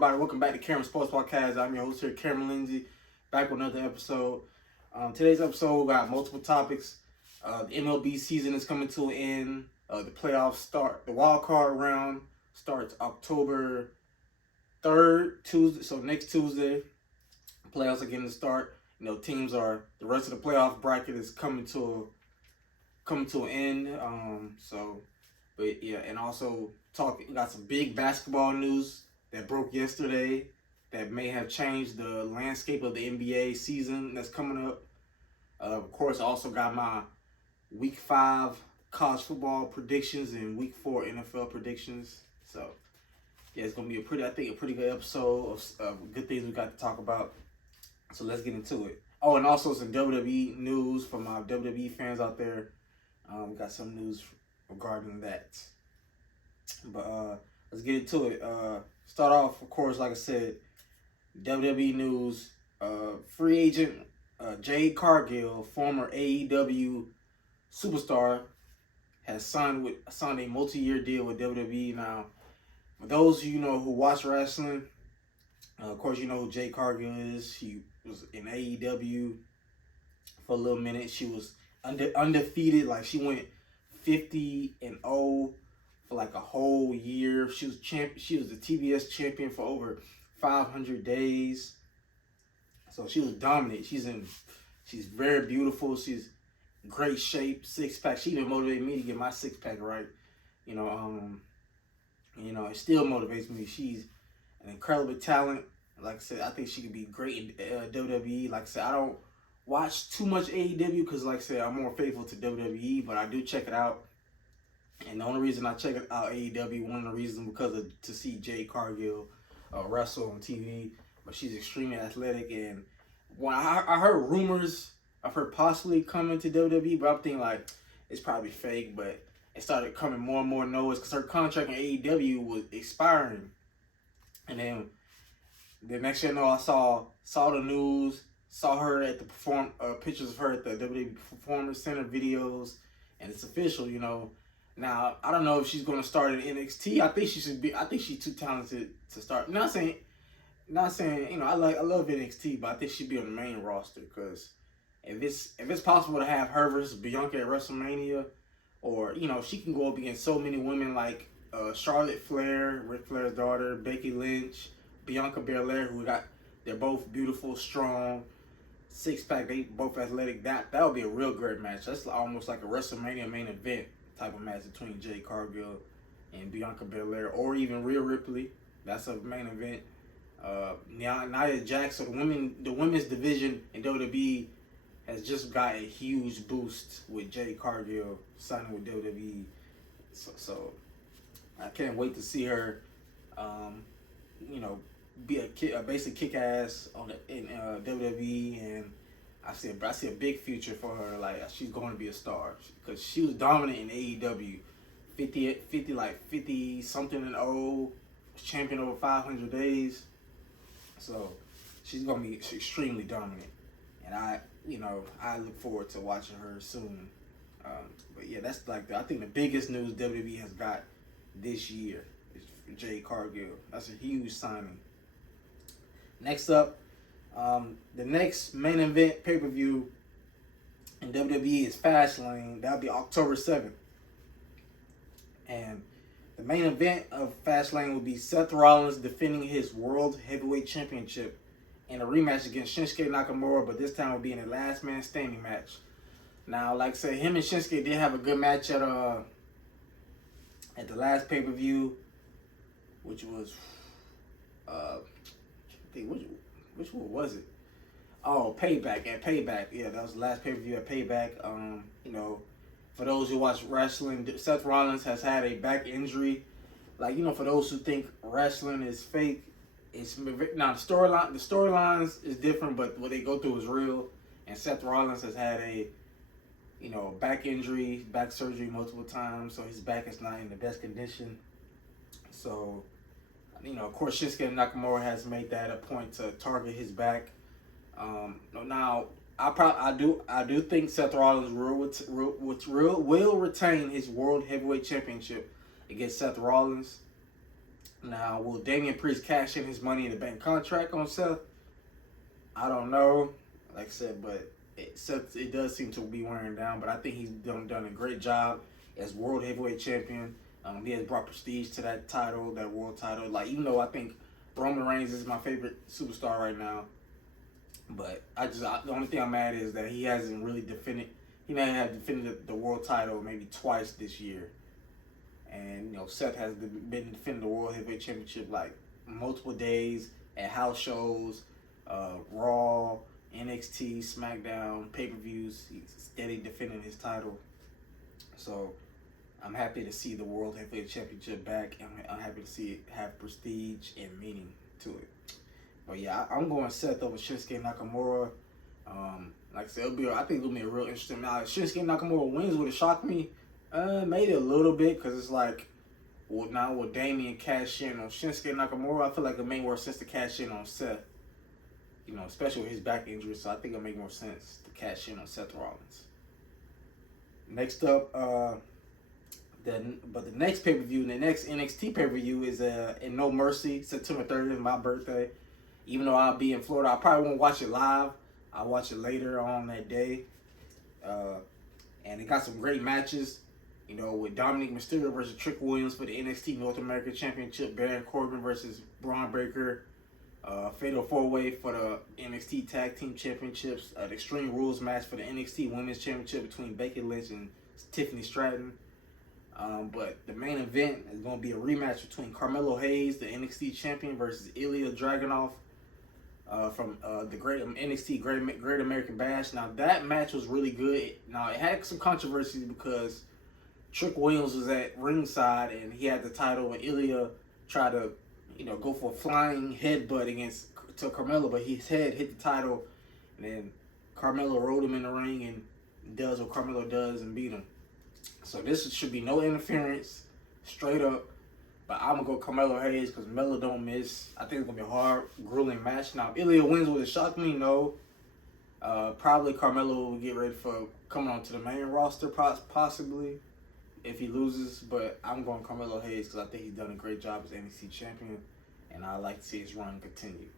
Everybody, welcome back to Cameron Sports Podcast. I'm your host here, Cameron Lindsay, back with another episode. Today's episode, we got multiple topics. The MLB season is coming to an end. The playoffs start. The wild card round starts October 3rd, Tuesday. So next Tuesday, playoffs are getting to start. The rest of the playoff bracket is coming to an end. And also got some big basketball news that broke yesterday that may have changed the landscape of the NBA season that's coming up. Of course, I also got my Week 5 college football predictions and Week 4 NFL predictions. So, yeah, it's going to be a pretty good episode of good things we got to talk about. So let's get into it. Oh, and also some WWE news for my WWE fans out there. We got some news regarding that. But let's get into it. Start off, of course, like I said, WWE news. Free agent Jade Cargil, former AEW superstar, has signed a multi-year deal with WWE. Now, for those of you who watch wrestling, of course you know who Jade Cargil is. She was in AEW for a little minute. She was undefeated. Like, she went 50-0 for like a whole year. She was the TBS champion for over 500 days. So she was dominant. She's very beautiful. She's in great shape, 6-pack. She even motivated me to get my 6-pack right. It still motivates me. She's an incredible talent. Like I said, I think she could be great in WWE. Like I said, I don't watch too much AEW because, like I said, I'm more faithful to WWE, but I do check it out. And the only reason I check out AEW, one of the reasons to see Jade Cargil wrestle on TV. But she's extremely athletic, and when I heard rumors of her possibly coming to WWE, but I'm thinking like it's probably fake. But it started coming more and more noise because her contract in AEW was expiring. And then the next year, I saw the news, saw her at the pictures of her at the WWE Performance Center videos, and it's official. Now, I don't know if she's going to start in NXT. I think she's too talented to start. Not saying, I love NXT, but I think she'd be on the main roster because if it's possible to have her versus Bianca at WrestleMania, or she can go up against so many women like Charlotte Flair, Ric Flair's daughter, Becky Lynch, Bianca Belair, they're both beautiful, strong, 6-pack, they both athletic. That would be a real great match. That's almost like a WrestleMania main event type of match between Jade Cargil and Bianca Belair, or even Rhea Ripley. That's a main event. Nia Jax, so the women's division in WWE has just got a huge boost with Jade Cargil signing with WWE. So I can't wait to see her, be a basic kick ass in WWE, and I see a big future for her. Like, she's going to be a star because she was dominant in AEW, 50 something and old, champion over 500 days. So she's going to be extremely dominant, and I look forward to watching her soon. But yeah, that's I think the biggest news WWE has got this year is Jade Cargil. That's a huge signing. Next up, the next main event pay-per-view in WWE is Fastlane. That'll be October 7th. And the main event of Fastlane will be Seth Rollins defending his World Heavyweight Championship in a rematch against Shinsuke Nakamura, but this time will be in a last man standing match. Now, like I said, him and Shinsuke did have a good match at the last pay-per-view, which was which one was it? Oh, Payback. At Payback. Yeah, that was the last pay-per-view at Payback. For those who watch wrestling, Seth Rollins has had a back injury. Like, for those who think wrestling is fake, now the storylines is different, but what they go through is real. And Seth Rollins has had a back injury, back surgery multiple times, so his back is not in the best condition. So, of course, Shinsuke Nakamura has made that a point to target his back. Now, I do think Seth Rollins will retain his World Heavyweight Championship against Seth Rollins. Now, will Damian Priest cash in his Money in the Bank contract on Seth? I don't know. Like I said, but it does seem to be wearing down. But I think he's done a great job as World Heavyweight Champion. He has brought prestige to that title, that world title. Like, even though I think Roman Reigns is my favorite superstar right now, but the only thing I'm mad is that he hasn't really defended. He may have defended the world title maybe twice this year. And, Seth has been defending the World Heavyweight Championship like multiple days at house shows, Raw, NXT, SmackDown, pay-per-views. He's steady defending his title. So I'm happy to see the World Heavyweight Championship back, and I'm happy to see it have prestige and meaning to it. But yeah, I'm going Seth over Shinsuke Nakamura. Like I said, I think it'll be a real interesting match. Shinsuke Nakamura wins, would it shock me? Maybe a little bit, because it's like, now will Damian cash in on Shinsuke Nakamura? I feel like it made more sense to cash in on Seth. Especially with his back injury, so I think it'll make more sense to cash in on Seth Rollins. Next up, the next pay-per-view, the next NXT pay-per-view is in No Mercy, September 30th, my birthday. Even though I'll be in Florida, I probably won't watch it live. I'll watch it later on that day. And it got some great matches. With Dominic Mysterio versus Trick Williams for the NXT North American Championship, Baron Corbin versus Braun Breaker, Fatal 4-Way for the NXT Tag Team Championships, the Extreme Rules match for the NXT Women's Championship between Becky Lynch and Tiffany Stratton. But the main event is going to be a rematch between Carmelo Hayes, the NXT Champion, versus Ilya Dragunov from the NXT Great American Bash. Now, that match was really good. Now, it had some controversies because Trick Williams was at ringside and he had the title, and Ilya tried to, go for a flying headbutt to Carmelo, but his head hit the title, and then Carmelo rode him in the ring and does what Carmelo does and beat him. So this should be no interference, straight up. But I'm going to go Carmelo Hayes because Melo don't miss. I think it's going to be a hard, grueling match. Now, if Ilya wins, would it shock me? No. Probably Carmelo will get ready for coming onto the main roster, possibly, if he loses. But I'm going Carmelo Hayes because I think he's done a great job as NXT champion, and I like to see his run continue.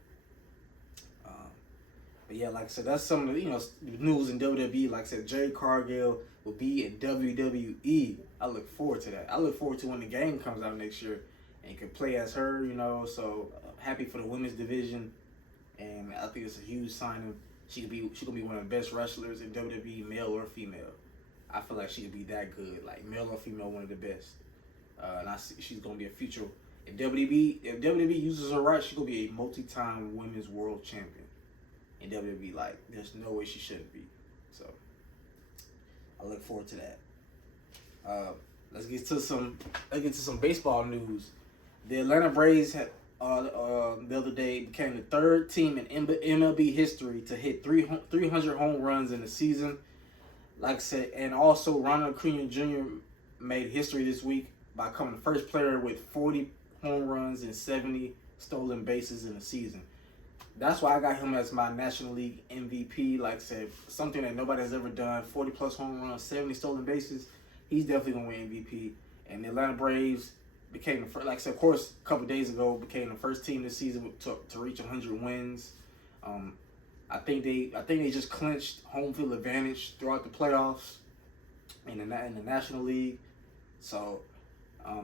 But yeah, like I said, that's some of the news in WWE. Like I said, Jade Cargil will be in WWE. I look forward to that. I look forward to when the game comes out next year and can play as her. So happy for the women's division, and I think it's a huge signing. She could be one of the best wrestlers in WWE, male or female. I feel like she could be that good, like male or female, one of the best. And I see she's gonna be a future. If WWE uses her right, she's gonna be a multi-time women's world champion in WWE. Like, there's no way she shouldn't be. So I look forward to that. Let's get to some baseball news. The Atlanta Braves had the other day became the third team in MLB history to hit 300 home runs in a season. Like I said, and also Ronald Acuna Jr. made history this week by becoming the first player with 40 home runs and 70 stolen bases in a season. That's why I got him as my National League MVP. Like I said, something that nobody has ever done. 40 plus home runs, 70 stolen bases. He's definitely going to win MVP. And the Atlanta Braves became the first, like I said, of course, a couple days ago, became the first team this season to reach 100 wins. I think they just clinched home field advantage throughout the playoffs in the National League. So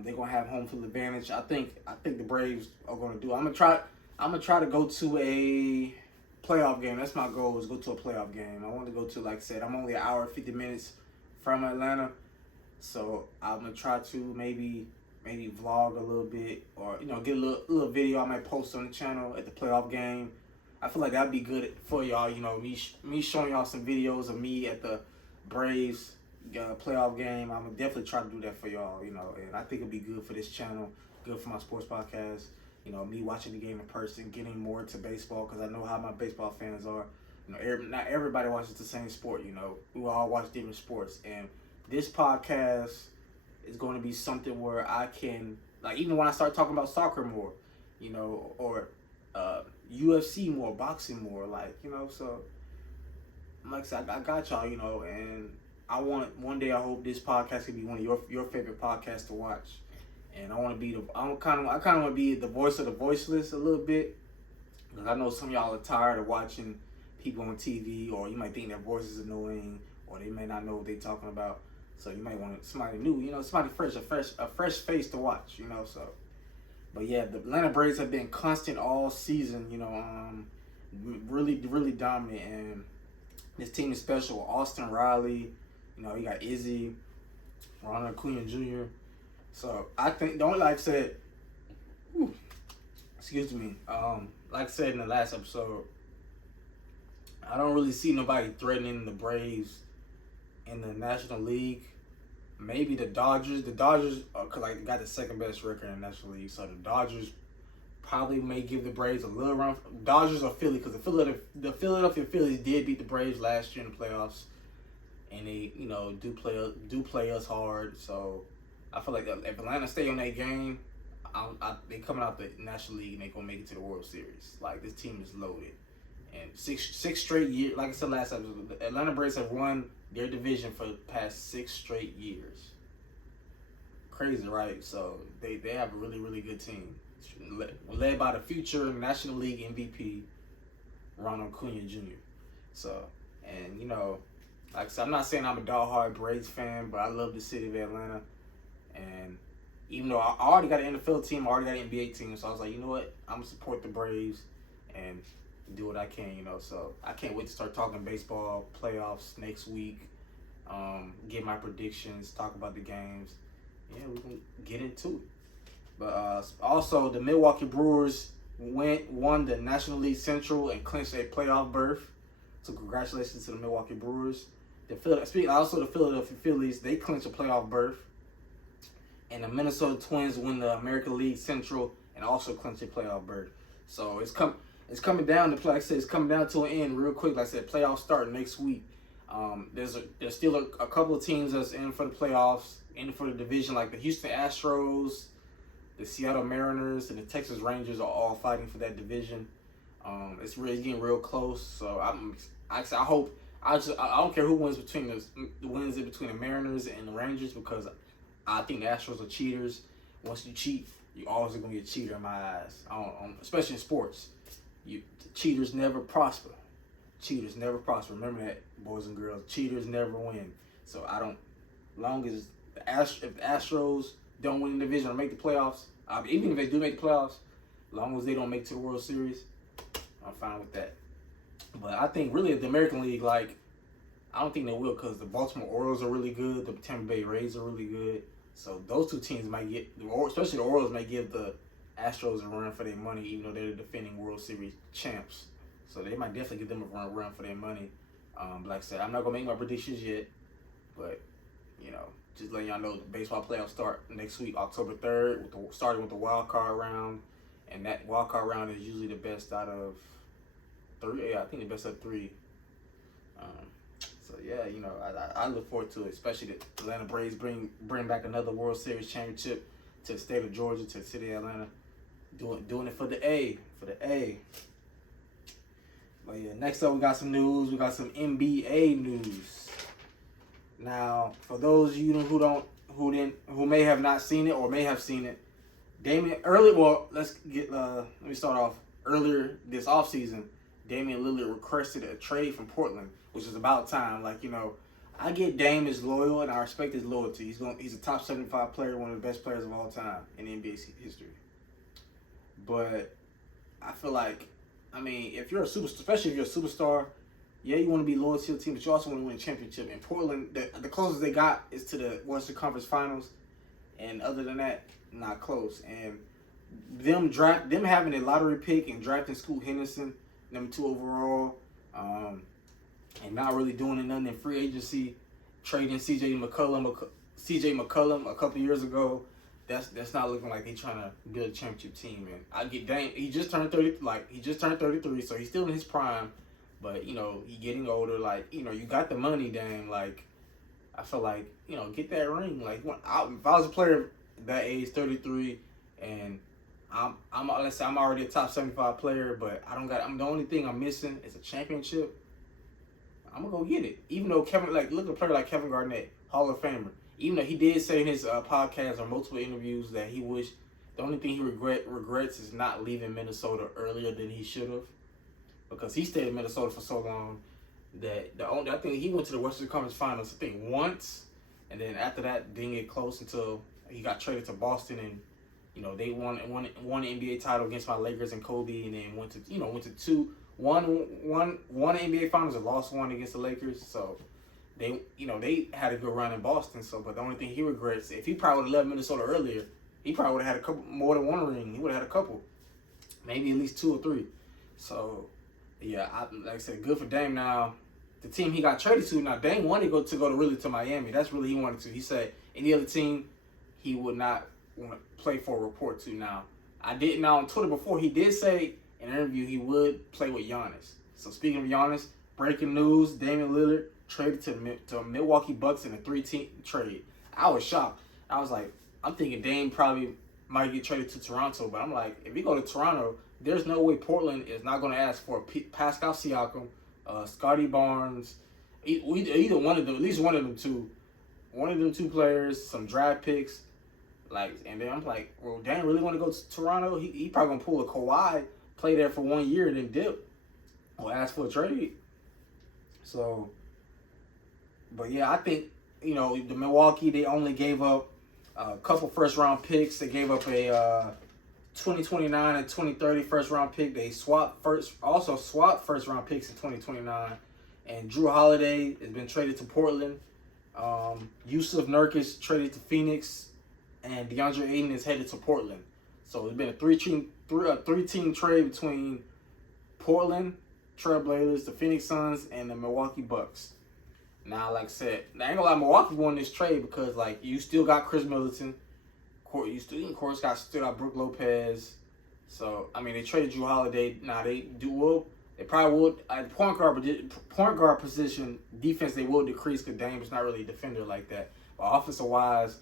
they're gonna have home field advantage. I think the Braves are gonna do. I'm gonna try to go to a playoff game. That's my goal, is go to a playoff game. I want to go to, like I said, I'm only an hour and 50 minutes from Atlanta, so I'm gonna try to maybe vlog a little bit, or get a little video I might post on the channel at the playoff game. I feel like that'd be good for y'all. Me showing y'all some videos of me at the Braves playoff game. I'm gonna definitely try to do that for y'all. And I think it'd be good for this channel, good for my sports podcast. Me watching the game in person, getting more into baseball, because I know how my baseball fans are. Not everybody watches the same sport. We all watch different sports, and this podcast is going to be something where I can, like, even when I start talking about soccer more, or UFC more, boxing more, so like I said, I got y'all, and I want one day, I hope this podcast can be one of your favorite podcasts to watch. and I kind of want to be the voice of the voiceless a little bit, because I know some of y'all are tired of watching people on TV, or you might think their voice is annoying, or they may not know what they're talking about. So you might want somebody new, somebody fresh, a fresh face to watch, So, but yeah, the Atlanta Braves have been constant all season, really, really dominant, and this team is special. Austin Riley, you got Izzy, Ronald Acuna Jr. So I think like I said, excuse me, like I said in the last episode, I don't really see nobody threatening the Braves in the National League. Maybe the Dodgers. The Dodgers, because got the second best record in the National League, so the Dodgers probably may give the Braves a little run. Dodgers or Philly, because the Philadelphia Phillies did beat the Braves last year in the playoffs, and they do play us hard. So I feel like if Atlanta stay on that game, they coming out the National League and they gonna make it to the World Series. Like, this team is loaded. And six straight years, like I said last episode, the Atlanta Braves have won their division for the past 6 straight years. Crazy, right? So they have a really, really good team, led by the future National League MVP, Ronald Acuna Jr. So, and like I said, I'm not saying I'm a diehard Braves fan, but I love the city of Atlanta. And even though I already got an NFL team, I already got an NBA team, so I was like, you know what? I'm going to support the Braves and do what I can, So I can't wait to start talking baseball, playoffs next week, get my predictions, talk about the games. Yeah, we can get into it. But also, the Milwaukee Brewers won the National League Central and clinched a playoff berth. So congratulations to the Milwaukee Brewers. The Philadelphia Phillies, they clinched a playoff berth. And the Minnesota Twins win the American League Central and also clinched a playoff berth. So it's coming down to, like I said, it's coming down to an end real quick. Like I said, playoffs start next week. There's still a couple of teams that's in for the playoffs, in for the division, like the Houston Astros, the Seattle Mariners, and the Texas Rangers are all fighting for that division. It's really getting real close. So I don't care who wins between the Mariners and the Rangers, because I think the Astros are cheaters. Once you cheat, you always are gonna be a cheater in my eyes. Especially in sports. Cheaters never prosper. Cheaters never prosper. Remember that, boys and girls. Cheaters never win. So long as if the Astros don't win the division or make the playoffs, even if they do make the playoffs, long as they don't make it to the World Series, I'm fine with that. But I think really the American League, I don't think they will, because the Baltimore Orioles are really good. The Tampa Bay Rays are really good. So those two teams might especially the Orioles, may give the Astros a run for their money, even though they're the defending World Series champs. So they might definitely give them a run for their money. Like I said, I'm not going to make my predictions yet, but, just letting y'all know the baseball playoffs start next week, October 3rd, starting with the wild card round. And that wild card round is usually the best out of 3. Yeah, I think the best out of 3. So yeah, I look forward to it, especially the Atlanta Braves bring back another World Series championship to the state of Georgia, to the city of Atlanta, doing it for the A. But yeah, next up we got some news. We got some NBA news. Now, for those of you who may have not seen it or may have seen it, let me start off. Earlier this offseason, Damian Lillard requested a trade from Portland, which is about time. I get Dame is loyal and I respect his loyalty. He's a top 75 player, one of the best players of all time in NBA history. But I feel like, if you're a superstar, especially if you're a superstar, yeah, you want to be loyal to your team, but you also want to win a championship. And Portland, the closest they got is to the Western Conference Finals, and other than that, not close. And them having a lottery pick and drafting Scoot Henderson, number 2 overall, and not really doing nothing in free agency, trading CJ McCollum a couple years ago, that's not looking like they're trying to build a championship team. And I get Dame, he just turned 33, so he's still in his prime, but he getting older. You got the money, Dame. I feel like get that ring. If I was a player that age, 33, and let's say I'm already a top 75 player, but the only thing I'm missing is a championship. I'm gonna go get it. Even though look at a player like Kevin Garnett, Hall of Famer. even though he did say in his podcast or multiple interviews that he wished the only thing he regrets is not leaving Minnesota earlier than he should have, because he stayed in Minnesota for so long that I think he went to the Western Conference Finals I think once, and then after that didn't get close until he got traded to Boston, and they won an NBA title against my Lakers and Kobe, and then went to won NBA Finals and lost one against the Lakers. So they had a good run in Boston. So, but the only thing he regrets, if he probably would have left Minnesota earlier, he probably would have had a couple more than one ring. He would have had a couple, maybe at least 2 or 3. So yeah, like I said, good for Dame. Now the team he got traded to, now Dame wanted to go to Miami. That's really he wanted to. He said any other team he would not want to play for a report to. Now on Twitter before, he did say in an interview he would play with Giannis. So speaking of Giannis, breaking news: Damian Lillard traded to Milwaukee Bucks in a 3-team trade. I was shocked. I was like, I'm thinking Dame probably might get traded to Toronto, but I'm like, if he go to Toronto, there's no way Portland is not going to ask for Pascal Siakam, Scotty Barnes, either one of them, at least one of them two players, some draft picks, and then I'm like, well, Dame really want to go to Toronto? He probably gonna pull a Kawhi, play there for 1 year, and then dip, or ask for a trade. So, but yeah, I think the Milwaukee, they only gave up a couple first-round picks. They gave up a 2029 and 2030 first-round pick. They also swapped first-round picks in 2029. And Drew Holiday has been traded to Portland. Yusuf Nurkic traded to Phoenix, and DeAndre Ayton is headed to Portland. So it's been a three-team trade between Portland Trailblazers, the Phoenix Suns, and the Milwaukee Bucks. Now, like I said, I ain't gonna lie, Milwaukee won this trade because you still got Chris Middleton. You still, of course, still got Brook Lopez. So I mean, they traded Drew Holiday. Now they probably would at point guard position defense. They will decrease because Dame is not really a defender like that. But offensive wise,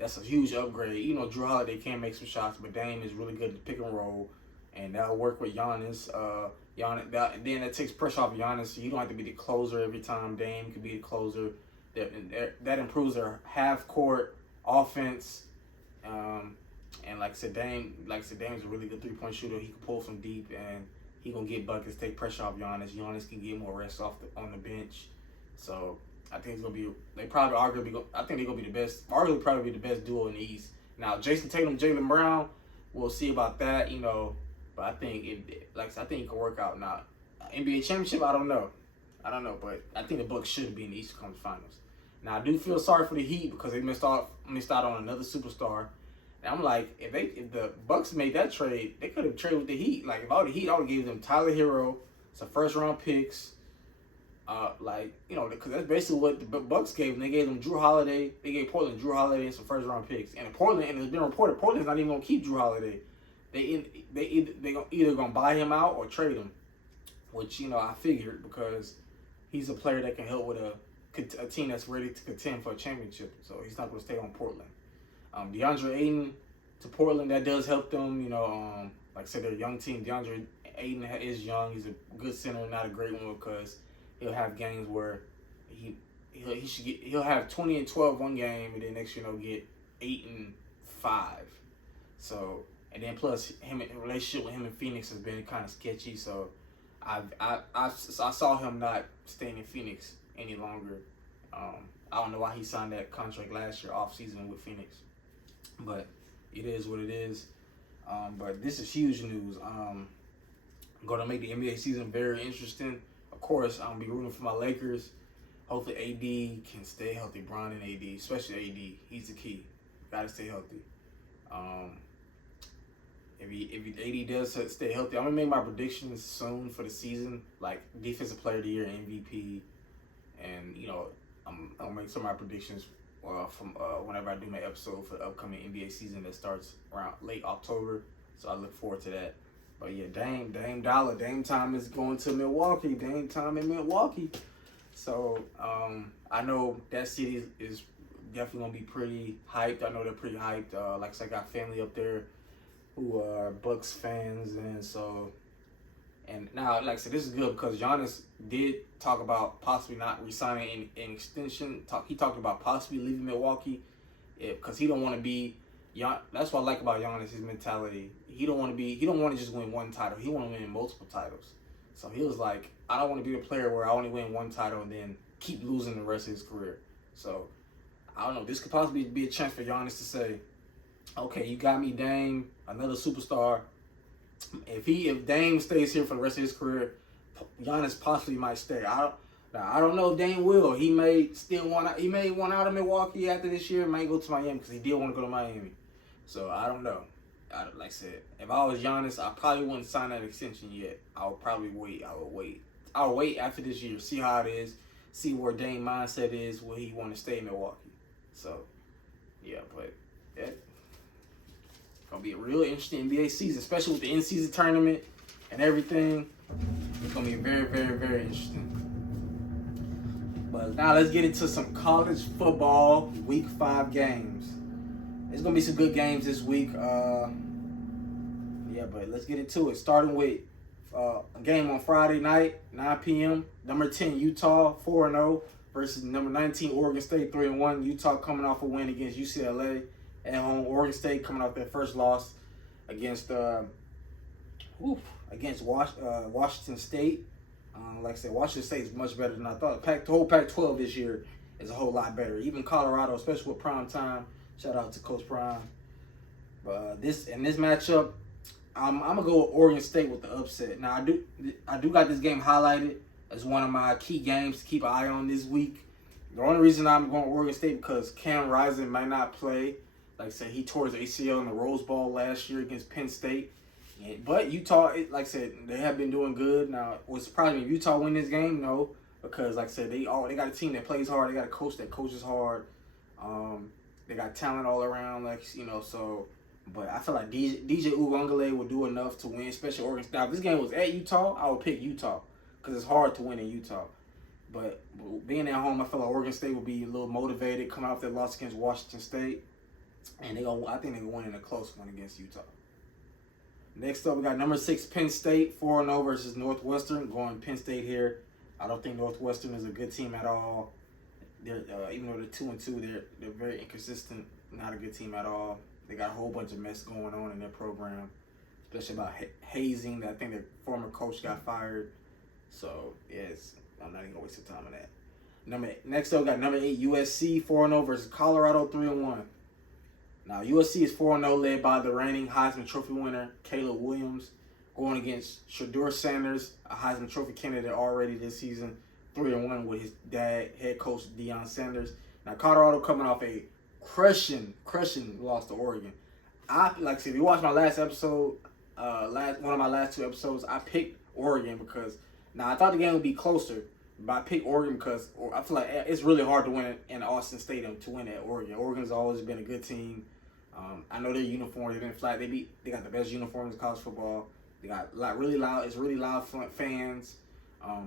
that's a huge upgrade. Drew Holiday can make some shots, but Dame is really good at pick and roll, and that'll work with Giannis. Then that takes pressure off Giannis. So you don't have to be the closer every time. Dame could be the closer. That improves their half court offense. And like I said, Dame's a really good 3-point shooter. He can pull from deep, and he gonna get buckets, take pressure off Giannis. Giannis can get more rest on the bench. So I think it's gonna be. I think they're gonna be the best. Arguably, probably be the best duo in the East. Now, Jason Tatum, Jaylen Brown, we'll see about that. But I think I think it can work out. Now, NBA championship, I don't know, but I think the Bucks should be in the Eastern Conference Finals. Now, I do feel sorry for the Heat because they missed out on another superstar. And I'm like, if the Bucks made that trade, they could have traded with the Heat. If all the Heat, I would have gave them Tyler Hero, some first-round picks. Because that's basically what the Bucks gave them. They gave them Drew Holiday. They gave Portland Drew Holiday and some first-round picks. And it's been reported Portland's not even gonna keep Drew Holiday. They either gonna buy him out or trade him, which I figured because he's a player that can help with a team that's ready to contend for a championship. So he's not gonna stay on Portland. DeAndre Ayton to Portland, that does help them. Like I said, they're a young team. DeAndre Ayton is young. He's a good center, not a great one, because he'll have games where he'll have 20 and 12 one game, and then next get 8 and 5. So. And then plus relationship with him and Phoenix has been kind of sketchy. So I saw him not staying in Phoenix any longer. I don't know why he signed that contract last year off season with Phoenix, but it is what it is. But this is huge news. Going to make the NBA season very interesting. Of course, I'm gonna be rooting for my Lakers. Hopefully AD can stay healthy. Bron and AD, especially AD, he's the key. Got to stay healthy. If AD does stay healthy, I'm gonna make my predictions soon for the season, like Defensive Player of the Year, MVP, and I'll make some of my predictions from whenever I do my episode for the upcoming NBA season that starts around late October. So I look forward to that. But yeah, Dame time is going to Milwaukee. Dame time in Milwaukee. So I know that city is definitely gonna be pretty hyped. I know they're pretty hyped. Like I said, I got family up there who are Bucks fans, and so And now, like I said, this is good because Giannis did talk about possibly not resigning an extension. He talked about possibly leaving Milwaukee because he don't want to be. That's what I like about Giannis, his mentality. He don't want to just win one title. He want to win multiple titles. So he was like, I don't want to be a player where I only win one title and then keep losing the rest of his career. So I don't know. This could possibly be a chance for Giannis to say, okay, you got me, Dame, another superstar. If Dame stays here for the rest of his career, Giannis possibly might stay. I don't know if Dame will. He may want out of Milwaukee after this year. Might go to Miami because he did want to go to Miami. So I don't know. Like I said, if I was Giannis, I probably wouldn't sign that extension yet. I would probably wait. I would wait after this year, see how it is, see where Dame mindset is, will he want to stay in Milwaukee. So yeah, but that gonna be a real interesting NBA season, especially with the in-season tournament and everything. It's gonna be very, very, very interesting. But now let's get into some college football Week 5 games. There's gonna be some good games this week. But let's get into it. Starting with a game on Friday night, 9 p.m. Number 10 Utah 4-0 versus number 19 Oregon State 3-1. Utah coming off a win against UCLA at home. Oregon State coming off their first loss against Washington State. Like I said, Washington State is much better than I thought. The whole Pac-12 this year is a whole lot better. Even Colorado, especially with Prime Time. Shout out to Coach Prime. But this matchup, I'm gonna go with Oregon State with the upset. Now I do got this game highlighted as one of my key games to keep an eye on this week. The only reason I'm going Oregon State because Cam Rising might not play. Like I said, he tore his ACL in the Rose Bowl last year against Penn State. But Utah, like I said, they have been doing good. Now, was it surprising if Utah win this game? No, because like I said, they got a team that plays hard. They got a coach that coaches hard. They got talent all around, so. But I feel like DJ Uiagalelei will do enough to win, especially Oregon. Now, if this game was at Utah, I would pick Utah because it's hard to win in Utah. But being at home, I feel like Oregon State will be a little motivated coming off their loss against Washington State. And I think they're going to win in a close one against Utah. Next up, we got number 6 Penn State 4-0 versus Northwestern. Going Penn State here. I don't think Northwestern is a good team at all. They're even though they're 2-2, they're very inconsistent. Not a good team at all. They got a whole bunch of mess going on in their program, especially about hazing. I think their former coach got fired. So yes, I'm not even gonna waste the time on that. Next up, we got number 8 USC 4-0 versus Colorado 3-1. Now, USC is 4-0, led by the reigning Heisman Trophy winner, Caleb Williams, going against Sheduar Sanders, a Heisman Trophy candidate already this season, 3-1 with his dad, head coach Deion Sanders. Now, Colorado coming off a crushing loss to Oregon. Like I said, if you watch my last episode, one of my last 2 episodes, I picked Oregon because, now I thought the game would be closer, but I picked Oregon because I feel like it's really hard to win in Austin Stadium to win at Oregon. Oregon's always been a good team. I know their uniforms, they've been flat. They got the best uniforms in college football. They got really loud fans.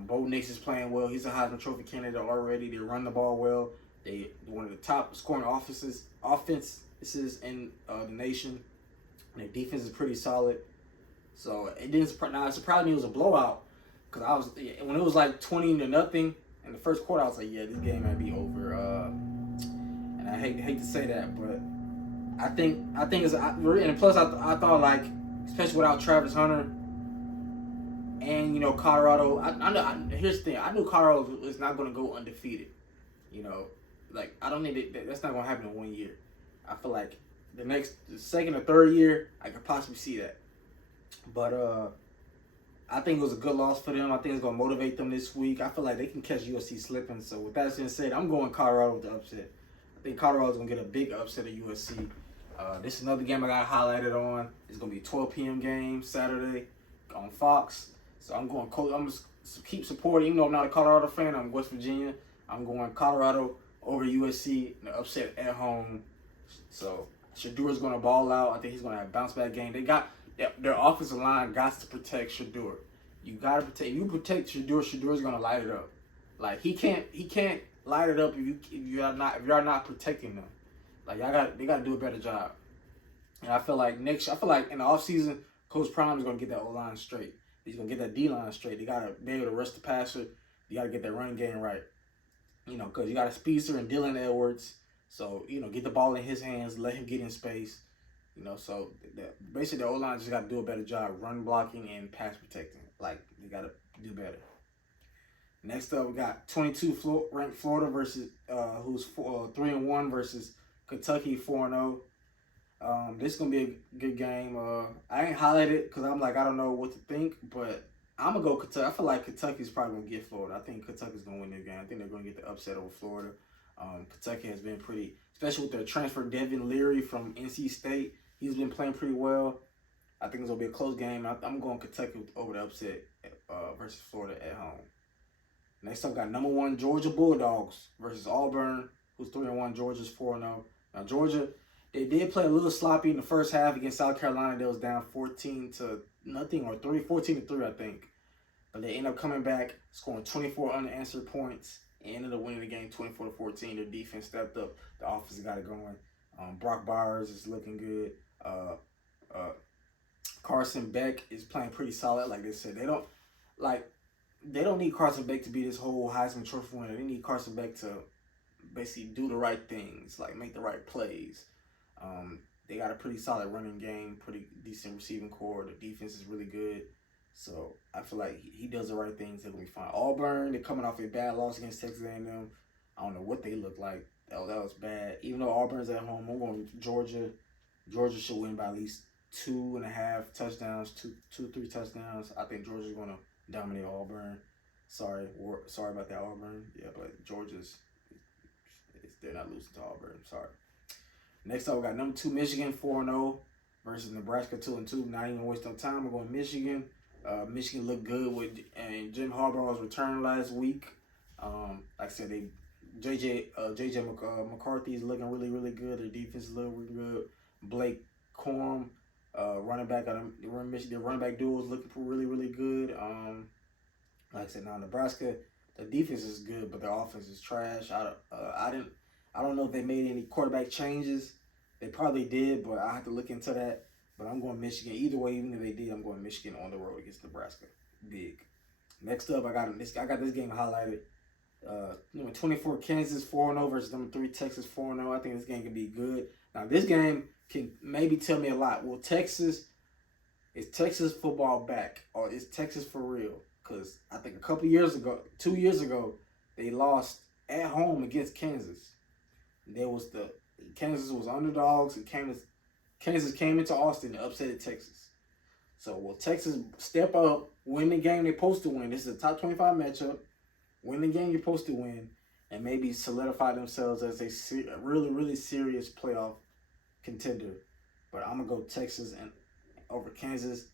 Bo Nix is playing well. He's a Heisman Trophy candidate already. They run the ball well. They're one of the top scoring offenses in the nation. And their defense is pretty solid. So it surprised me it was a blowout because when it was like 20-0 in the first quarter, I was like, yeah, this game might be over. And I hate to say that, but I think it's and plus I thought like, especially without Travis Hunter and Colorado. Here's the thing, I knew Colorado was not going to go undefeated. Like I don't think that's not going to happen in 1 year. I feel like the second or third year I could possibly see that. But I think it was a good loss for them. I think it's going to motivate them this week. I feel like they can catch USC slipping. So with that being said, I'm going Colorado with the upset. I think Colorado's going to get a big upset of USC. This is another game I got highlighted on. It's going to be a 12 p.m. game Saturday on Fox. So I'm just keep supporting. Even though I'm not a Colorado fan, I'm West Virginia. I'm going Colorado over USC, the upset at home. So Sheduar's going to ball out. I think he's going to have a bounce back game. They got their offensive line got to protect Sheduar. You got to protect. If you protect Sheduar, Sheduar's going to light it up. Like he can't light it up if you are not protecting them. Like they got to do a better job. And I feel like in the offseason, Coach Prime is going to get that O-line straight. He's going to get that D-line straight. They got to be able to rush the passer. You got to get that run game right. Because you got a speedster and Dylan Edwards. So, get the ball in his hands, let him get in space. So basically the O-line just got to do a better job run blocking and pass protecting. Like, they got to do better. Next up, we got 22 ranked Florida versus who's 3-1 versus Kentucky 4-0. This is gonna be a good game. I ain't highlighted because I'm like I don't know what to think, but I'm gonna go Kentucky. I feel like Kentucky's probably gonna get Florida. I think Kentucky's gonna win this game. I think they're gonna get the upset over Florida. Kentucky has been pretty, especially with their transfer Devin Leary from NC State. He's been playing pretty well. I think it's gonna be a close game. I'm going Kentucky over the upset versus Florida at home. Next up, got #1 Georgia Bulldogs versus Auburn, who's 3-1. Georgia's 4-0. Now Georgia, they did play a little sloppy in the first half against South Carolina. They was down 14-0 or 14-3, I think. But they ended up coming back, scoring 24 unanswered points, and ended up winning the game 24-14. Their defense stepped up. The offense got it going. Brock Bowers is looking good. Carson Beck is playing pretty solid. Like they said, they don't need Carson Beck to be this whole Heisman Trophy winner. They need Carson Beck to basically do the right things, like make the right plays. They got a pretty solid running game, pretty decent receiving core. The defense is really good. So I feel like he does the right things. They're going to be fine. Auburn, they're coming off a bad loss against Texas A&M. I don't know what they look like. That was bad. Even though Auburn's at home, I'm going Georgia. Georgia should win by at least 2.5 touchdowns, 3 touchdowns. I think Georgia's going to dominate Auburn. Sorry about that, Auburn. Yeah, but Georgia's, they're not losing to Auburn. Sorry. Next up, we got #2 Michigan 4-0 versus Nebraska 2-2. Not even waste no time. We're going Michigan. Michigan looked good and Jim Harbaugh's return last week. Like I said, JJ McCarthy is looking really, really good. Their defense is looking really good. Blake Corum, running back the running back duo is looking really, really good. Like I said, now Nebraska, the defense is good, but their offense is trash. I don't know if they made any quarterback changes. They probably did, but I have to look into that. But I'm going Michigan. Either way, even if they did, I'm going Michigan on the road against Nebraska. Big. Next up, I got this game highlighted. 24 Kansas 4-0 versus #3 Texas 4-0. I think this game can be good. Now, this game can maybe tell me a lot. Well, is Texas football back, or is Texas for real? Because I think 2 years ago, they lost at home against Kansas. Kansas was underdogs, and Kansas came into Austin and upset Texas. So will Texas step up, win the game they're supposed to win? This is a top 25 matchup. Win the game you're supposed to win, and maybe solidify themselves as a really, really serious playoff contender. But I'm going to go Texas and over Kansas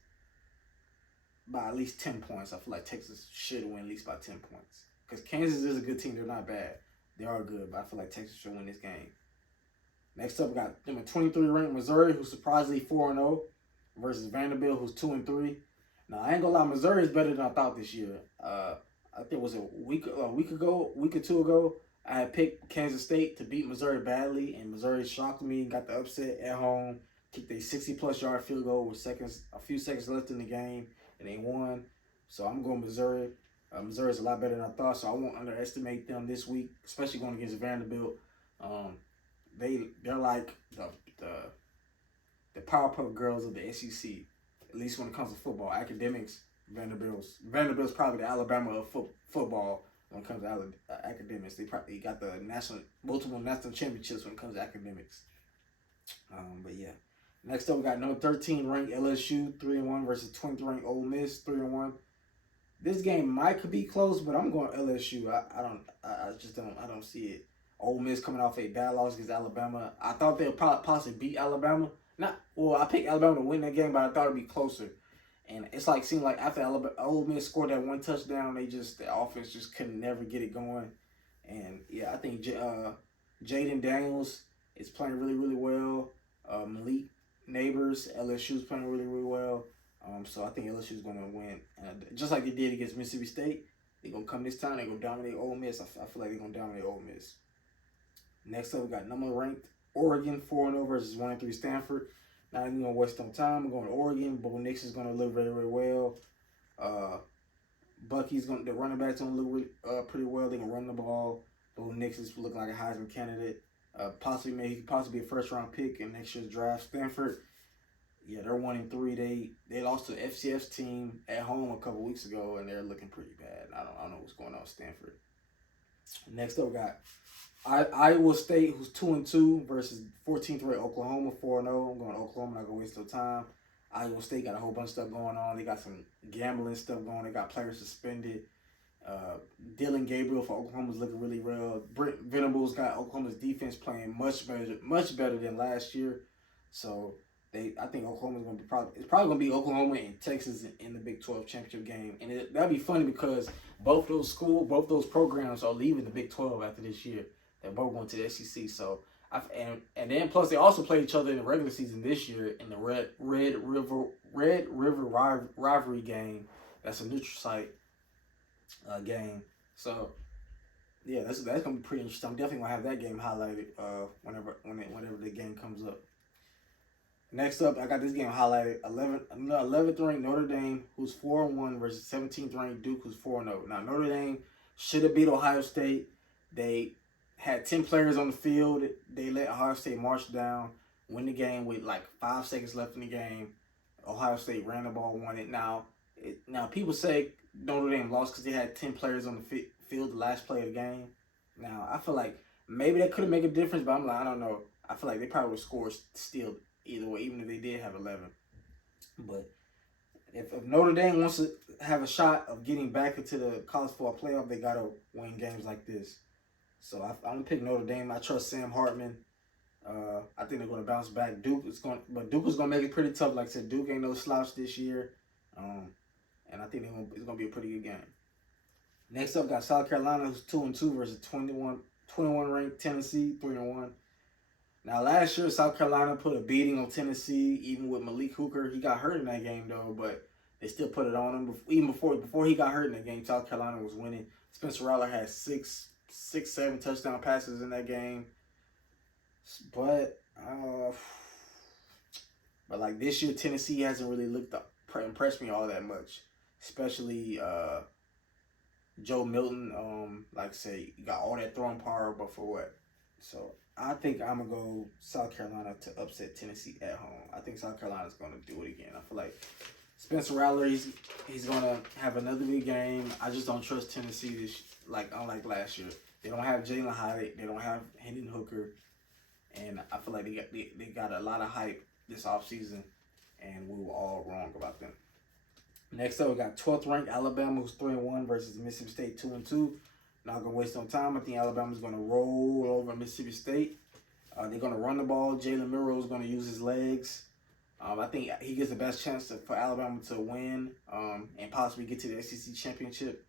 by at least 10 points. I feel like Texas should win at least by 10 points. Because Kansas is a good team. They're not bad. They are good, but I feel like Texas should win this game. Next up, we got 23 ranked Missouri, who's surprisingly 4-0, versus Vanderbilt, who's 2-3. Now, I ain't gonna lie, Missouri is better than I thought this year. I think it was a week or two ago, I had picked Kansas State to beat Missouri badly, and Missouri shocked me and got the upset at home, kicked a 60-plus yard field goal with a few seconds left in the game, and they won. So I'm going Missouri. Missouri's a lot better than I thought, so I won't underestimate them this week, especially going against Vanderbilt. They're like the Powerpuff Girls of the SEC, at least when it comes to football. Academics, Vanderbilt's probably the Alabama of football when it comes to academics. They probably got the multiple national championships when it comes to academics. But yeah. Next up, we got #13 ranked LSU 3-1 versus 20th ranked Ole Miss 3-1. This game could be close, but I'm going LSU. I don't see it. Ole Miss coming off a bad loss against Alabama. I thought they would possibly beat Alabama. I picked Alabama to win that game, but I thought it'd be closer. And it's seemed like after Ole Miss scored that one touchdown, the offense just couldn't never get it going. And yeah, I think Jaden Daniels is playing really, really well. Malik Neighbors, LSU's playing really, really well. So I think LSU's going to win. Just like they did against Mississippi State, they're going to come this time. They're going to dominate Ole Miss. I feel like they're going to dominate Ole Miss. Next up, we got #1 Oregon 4-0 versus 1-3 Stanford. Not even going to waste no time. I'm going to Oregon. Bo Nix is going to look very, very well. Bucky's the running backs gonna look pretty well. They can run the ball. Bo Nix is looking like a Heisman candidate. Possibly a first round pick in next year's draft. Stanford, yeah, they're 1-3. They lost to the FCS team at home a couple weeks ago, and they're looking pretty bad. I don't know what's going on with Stanford. Next up, we got Iowa State, who's 2-2 versus 14th ranked Oklahoma 4-0. I'm going to Oklahoma. Not gonna waste no time. Iowa State got a whole bunch of stuff going on. They got some gambling stuff going. They got players suspended. Dylan Gabriel for Oklahoma's looking really real. Brent Venables got Oklahoma's defense playing much better than last year. So I think Oklahoma's gonna be it's probably gonna be Oklahoma and Texas in the Big 12 championship game, and that'd be funny because both those programs are leaving the Big 12 after this year. They're both going to the SEC. So and then plus they also play each other in the regular season this year in the Red River rivalry game. That's a neutral site game. So yeah, that's gonna be pretty interesting. I'm definitely gonna have that game highlighted whenever the game comes up. Next up, I got this game highlighted. 11th ranked Notre Dame, who's 4-1 versus 17th ranked Duke, who's 4-0. Now Notre Dame should have beat Ohio State. They had 10 players on the field. They let Ohio State march down, win the game with like 5 seconds left in the game. Ohio State ran the ball, won it. Now people say Notre Dame lost because they had 10 players on the field the last play of the game. Now, I feel like maybe that could make a difference, but I'm like, I don't know. I feel like they probably would score still either way, even if they did have 11. But if Notre Dame wants to have a shot of getting back into the college football playoff, they got to win games like this. So I'm going to pick Notre Dame. I trust Sam Hartman. I think they're going to bounce back. Duke is going to make it pretty tough. Like I said, Duke ain't no slouch this year. And I think it's going to be a pretty good game. Next up, got South Carolina, who's 2-2 versus 21 ranked Tennessee, 3-1. Now, last year, South Carolina put a beating on Tennessee, even with Malik Hooker. He got hurt in that game, though, but they still put it on him. Even before he got hurt in that game, South Carolina was winning. Spencer Rattler had 7 touchdown passes in that game. But like this year, Tennessee hasn't really impressed me all that much. Especially Joe Milton. Like I say, you got all that throwing power, but for what? So I think I'm going to go South Carolina to upset Tennessee at home. I think South Carolina's going to do it again. I feel like Spencer Rattler, he's going to have another big game. I just don't trust Tennessee unlike last year. They don't have Jalen Hyatt. They don't have Hendon Hooker. And I feel like they got a lot of hype this offseason, and we were all wrong about them. Next up, we got 12th ranked Alabama, who's 3-1 versus Mississippi State, 2-2. Not going to waste no time. I think Alabama's going to roll over Mississippi State. They're going to run the ball. Jalen Milroe is going to use his legs. I think he gets the best chance for Alabama to win and possibly get to the SEC championship.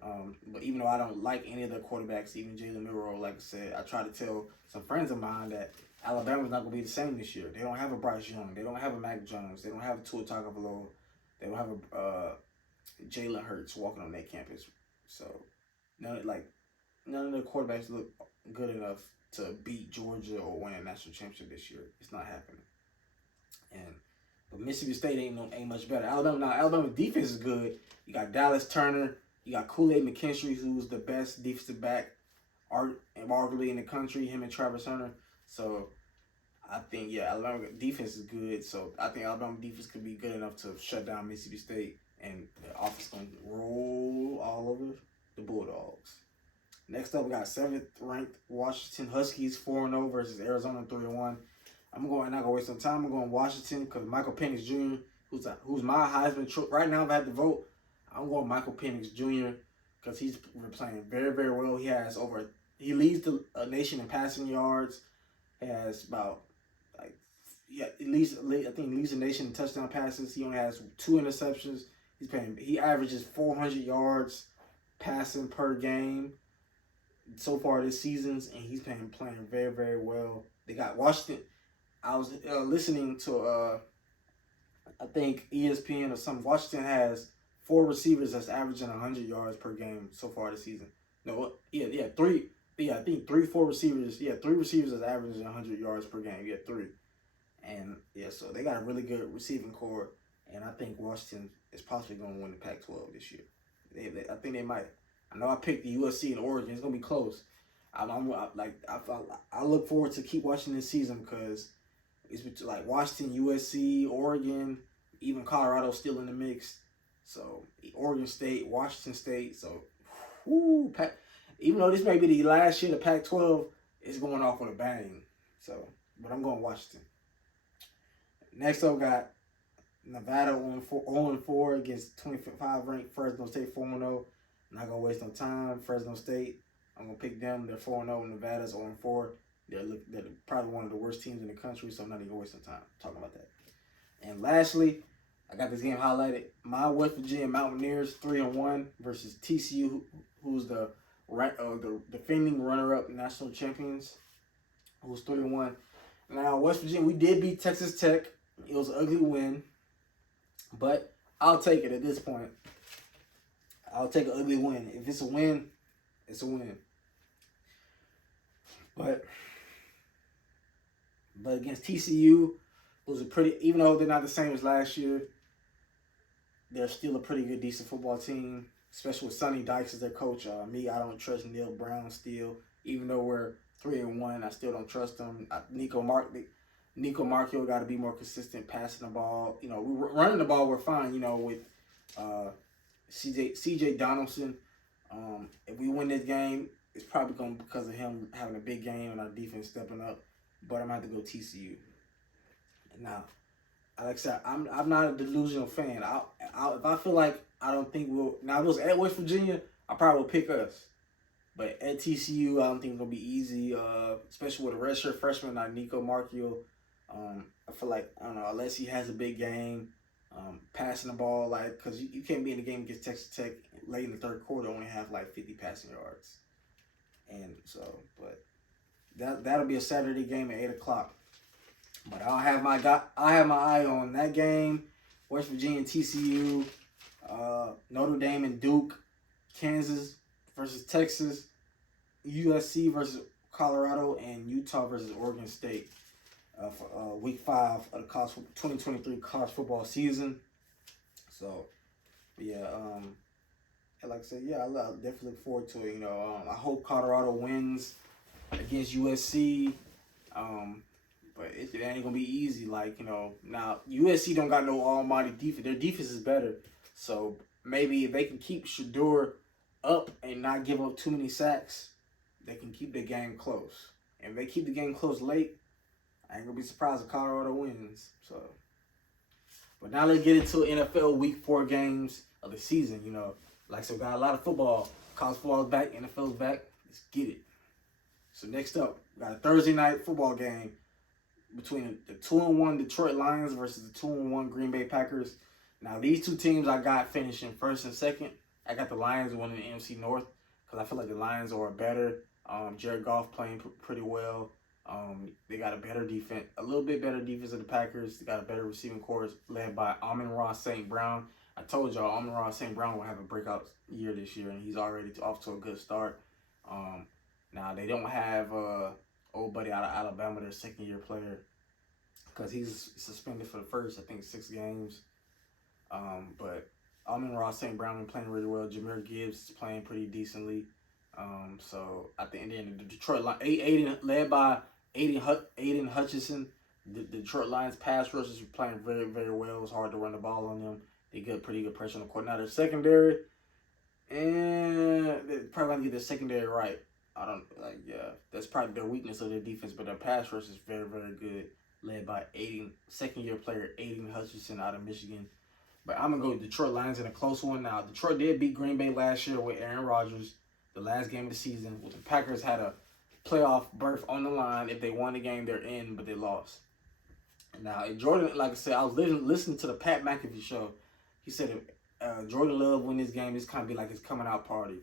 But even though I don't like any of their quarterbacks, even Jalen Milroe, like I said, I try to tell some friends of mine that Alabama's not going to be the same this year. They don't have a Bryce Young. They don't have a Mac Jones. They don't have a Tua Tagovailoa. They don't have a Jalen Hurts walking on their campus. So none of the quarterbacks look good enough to beat Georgia or win a national championship this year. It's not happening. But Mississippi State ain't much better. Alabama's defense is good. You got Dallas Turner. You got Kool-Aid McKinstry, who's the best defensive back arguably in the country, him and Travis Hunter. So I think, Alabama defense is good. So I think Alabama defense could be good enough to shut down Mississippi State, and the offense going to roll all over the Bulldogs. Next up, we got 7th ranked Washington Huskies, 4-0 versus Arizona, 3-1. I'm not going to waste some time. I'm going Washington because Michael Penix Jr., who's my Heisman right now, if I had to vote, I'm going Michael Penix Jr. because he's playing very, very well. He leads the nation in passing yards. He has about he leads the nation in touchdown passes. He only has 2 interceptions. He averages 400 yards passing per game so far this season, and he's playing very, very well. They got Washington. I was listening to I think ESPN or something. Washington has 4 receivers that's averaging 100 yards per game so far this season. No, three. Yeah, I think 4 receivers. Yeah, 3 receivers that's averaging 100 yards per game. Yeah, 3. And so they got a really good receiving core. and I think Washington is possibly going to win the Pac-12 this year. I think they might. I know I picked the USC and Oregon. It's going to be close. I look forward to keep watching this season because it's like Washington, USC, Oregon, even Colorado still in the mix. So Oregon State, Washington State. So, even though this may be the last year of the Pac-12, it's going off with a bang. So, but I'm going Washington. Next up, got Nevada 0-4 against 25 ranked Fresno State 4-0. Not gonna waste no time. Fresno State, I'm gonna pick them. They're 4-0. Nevada's 0-4. They're probably one of the worst teams in the country, so I'm not even gonna waste no time talking about that. And lastly, I got this game highlighted. My West Virginia Mountaineers 3-1 versus TCU, who's the defending runner-up national champions, who's 3-1. Now West Virginia, we did beat Texas Tech. It was an ugly win, but I'll take it at this point. I'll take an ugly win. If it's a win, it's a win. But against TCU, it was a pretty, even though they're not the same as last year, they're still a pretty good, decent football team, especially with Sonny Dykes as their coach. I don't trust Neil Brown still. Even though we're 3-1, I still don't trust him. Nico Markio got to be more consistent passing the ball. We running the ball, we're fine, with CJ Donaldson. If we win this game, it's probably going to be because of him having a big game and our defense stepping up. But I'm going to have to go TCU. Now, like I said, I'm not a delusional fan. If I feel like I don't think we'll... Now, if it was at West Virginia, I probably would pick us. But at TCU, I don't think it's going to be easy, especially with a redshirt freshman like Nico Markio. I feel like, I don't know, unless he has a big game, passing the ball, because you can't be in the game against Texas Tech late in the third quarter, only have 50 passing yards. And so, but that'll be a Saturday game at 8 o'clock. But I have my eye on that game. West Virginia and TCU, Notre Dame and Duke, Kansas versus Texas, USC versus Colorado, and Utah versus Oregon State for Week 5 of the 2023 college football season. So, yeah, like I said, I definitely look forward to it. I hope Colorado wins against USC. But it ain't gonna be easy. Now USC don't got no almighty defense. Their defense is better. So maybe if they can keep Sheduar up and not give up too many sacks, they can keep the game close. And if they keep the game close late, I ain't gonna be surprised if Colorado wins. So, but now let's get into NFL Week 4 games of the season. So got a lot of football. College football is back. NFL's back. Let's get it. So next up, we got a Thursday night football game between the 2-1 Detroit Lions versus the 2-1 Green Bay Packers. Now, these two teams I got finishing first and second. I got the Lions winning the NFC North because I feel like the Lions are better. Jared Goff playing pretty well. They got a better defense, a little bit better defense than the Packers. They got a better receiving corps led by Amon-Ra St. Brown. I told y'all Amon-Ra St. Brown will have a breakout year this year, and he's already off to a good start. Now, they don't have old buddy out of Alabama, their second-year player, because he's suspended for the first, I think, 6 games. But Amon-Ra St. Brown been playing really well. Jahmyr Gibbs is playing pretty decently. So at the end of the Detroit Lions, led by Aiden Hutchinson, the Detroit Lions pass rushers were playing very, very well. It was hard to run the ball on them. They got pretty good pressure on the court. Now their secondary, and they're probably gonna get their secondary right. That's probably their weakness of their defense, but their pass rush is very, very good, led by second-year player Aiden Hutchinson out of Michigan. But I'm going to go with Detroit Lions in a close one. Now, Detroit did beat Green Bay last year with Aaron Rodgers, the last game of the season. The Packers had a playoff berth on the line. If they won the game, they're in, but they lost. Now, Jordan, like I said, I was listening to the Pat McAfee show. He said if Jordan Love win this game, it's kind of be like his coming out party.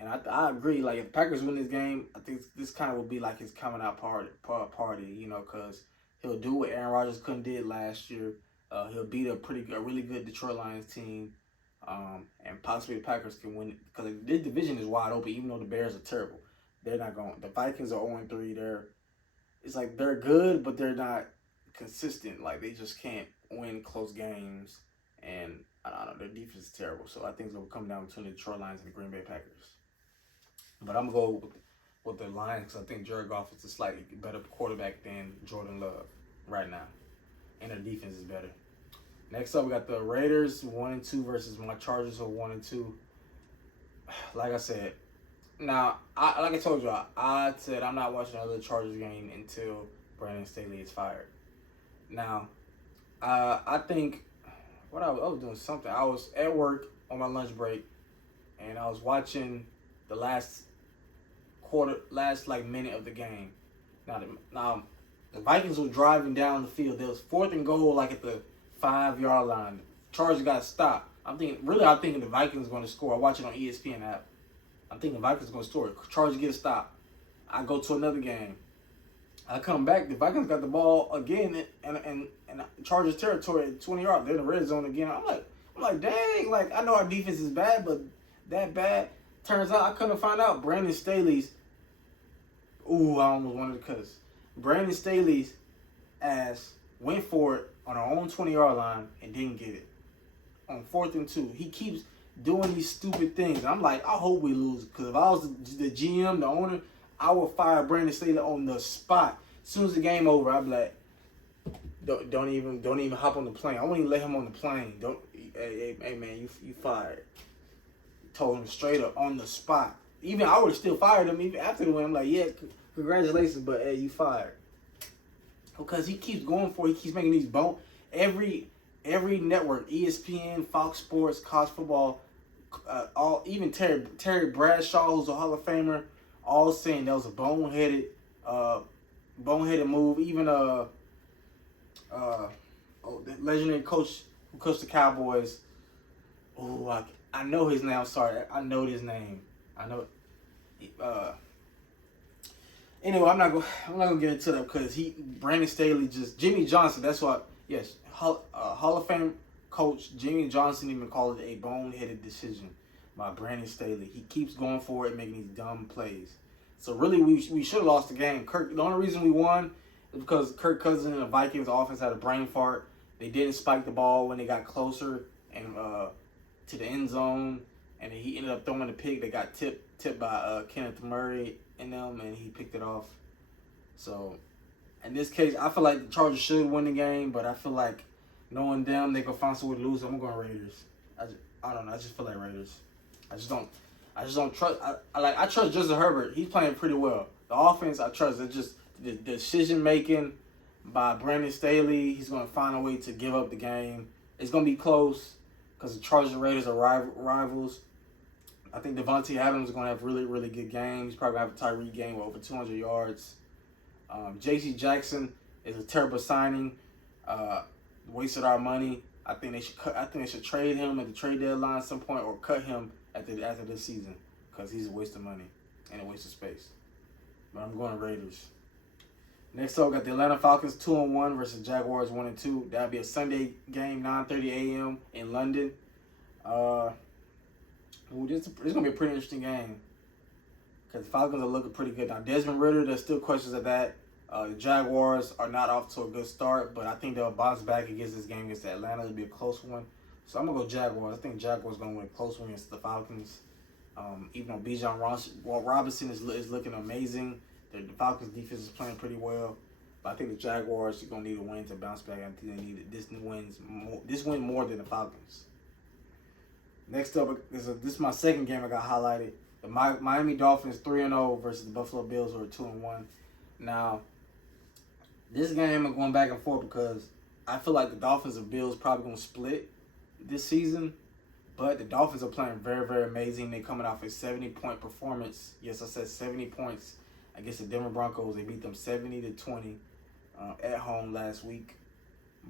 And I agree. Like, if the Packers win this game, I think this kind of will be like his coming out party, because he'll do what Aaron Rodgers couldn't did last year. He'll beat a really good Detroit Lions team, and possibly the Packers can win it because this division is wide open. Even though the Bears are terrible, they're not going. The Vikings are 0-3. It's like they're good, but they're not consistent. Like they just can't win close games. And I don't know, their defense is terrible. So I think it's going to come down between the Detroit Lions and the Green Bay Packers. But I'm going to go with the Lions because I think Jared Goff is a slightly better quarterback than Jordan Love right now. And their defense is better. Next up, we got the Raiders 1-2 versus my Chargers who are 1-2. Like I said, now, like I told you, I said I'm not watching another Chargers game until Brandon Staley is fired. Now, I think what I was doing something. I was at work on my lunch break, and I was watching the last minute of the game. Now, the Vikings were driving down the field. There was 4th and goal, like at the 5-yard line. Chargers got stopped. I'm thinking the Vikings are going to score. I watch it on ESPN app. I'm thinking the Vikings are going to score. Chargers get a stop. I go to another game. I come back. The Vikings got the ball again and Chargers territory at 20 yards. They're in the red zone again. I'm like, dang. Like, I know our defense is bad, but that bad. Turns out I couldn't find out. Brandon Staley's. Ooh, I almost wanted to cuss. Brandon Staley's ass went for it on our own 20-yard line and didn't get it. On 4th and 2. He keeps doing these stupid things. I'm like, I hope we lose. Because if I was the GM, the owner, I would fire Brandon Staley on the spot. As soon as the game over, I'd be like, don't even hop on the plane. I wouldn't even let him on the plane. Hey man, you fired. Told him straight up on the spot. Even I would have still fired him even after the win. I'm like, yeah, congratulations, but hey, you fired. Because he keeps going for it. He keeps making these every network, ESPN, Fox Sports, college football, even Terry Bradshaw, who's a Hall of Famer, all saying that was a boneheaded move. Even the legendary coach who coached the Cowboys. Oh, I know his name. I'm sorry, I know his name. I know. Anyway, I'm not gonna get into that because Brandon Staley Jimmy Johnson. That's what. Yes, Hall of Fame coach Jimmy Johnson even called it a boneheaded decision by Brandon Staley. He keeps going for it, making these dumb plays. So really, we should have lost the game. The only reason we won is because Kirk Cousins and the Vikings offense had a brain fart. They didn't spike the ball when they got closer and to the end zone, and he ended up throwing a pick that got tipped by Kenneth Murray in them, and he picked it off. So in this case, I feel like the Chargers should win the game, but I feel like knowing them, they can find some way to lose. I'm going Raiders. I don't know. I just feel like Raiders. I just don't trust. I trust Justin Herbert. He's playing pretty well. The offense, I trust. It's just the decision making by Brandon Staley. He's going to find a way to give up the game. It's going to be close because the Chargers and Raiders are rivals. I think Devontae Adams is going to have really, really good games. He's probably going to have a Tyreek game with over 200 yards. J.C. Jackson is a terrible signing. Wasted our money. I think they should trade him at the trade deadline at some point or cut him after this season because he's a waste of money and a waste of space. But I'm going Raiders. Next up, we got the Atlanta Falcons 2-1 versus Jaguars 1-2. That'll be a Sunday game, 9:30 a.m. in London. It's going to be a pretty interesting game because the Falcons are looking pretty good. Now, Desmond Ridder, there's still questions of that. The Jaguars are not off to a good start, but I think they'll bounce back against this game against Atlanta. It'll be a close one. So I'm going to go Jaguars. I think Jaguars are going to win a close one against the Falcons. Even though Bijan Robinson is looking amazing, the Falcons' defense is playing pretty well. But I think the Jaguars are going to need a win to bounce back. I think they need this win more than the Falcons. Next up, this is my second game I got highlighted. The Miami Dolphins 3-0 versus the Buffalo Bills who are 2-1. Now, this game I'm going back and forth because I feel like the Dolphins and Bills probably going to split this season. But the Dolphins are playing very, very amazing. They're coming off a 70-point performance. Yes, I said 70 points against the Denver Broncos. They beat them 70-20 at home last week.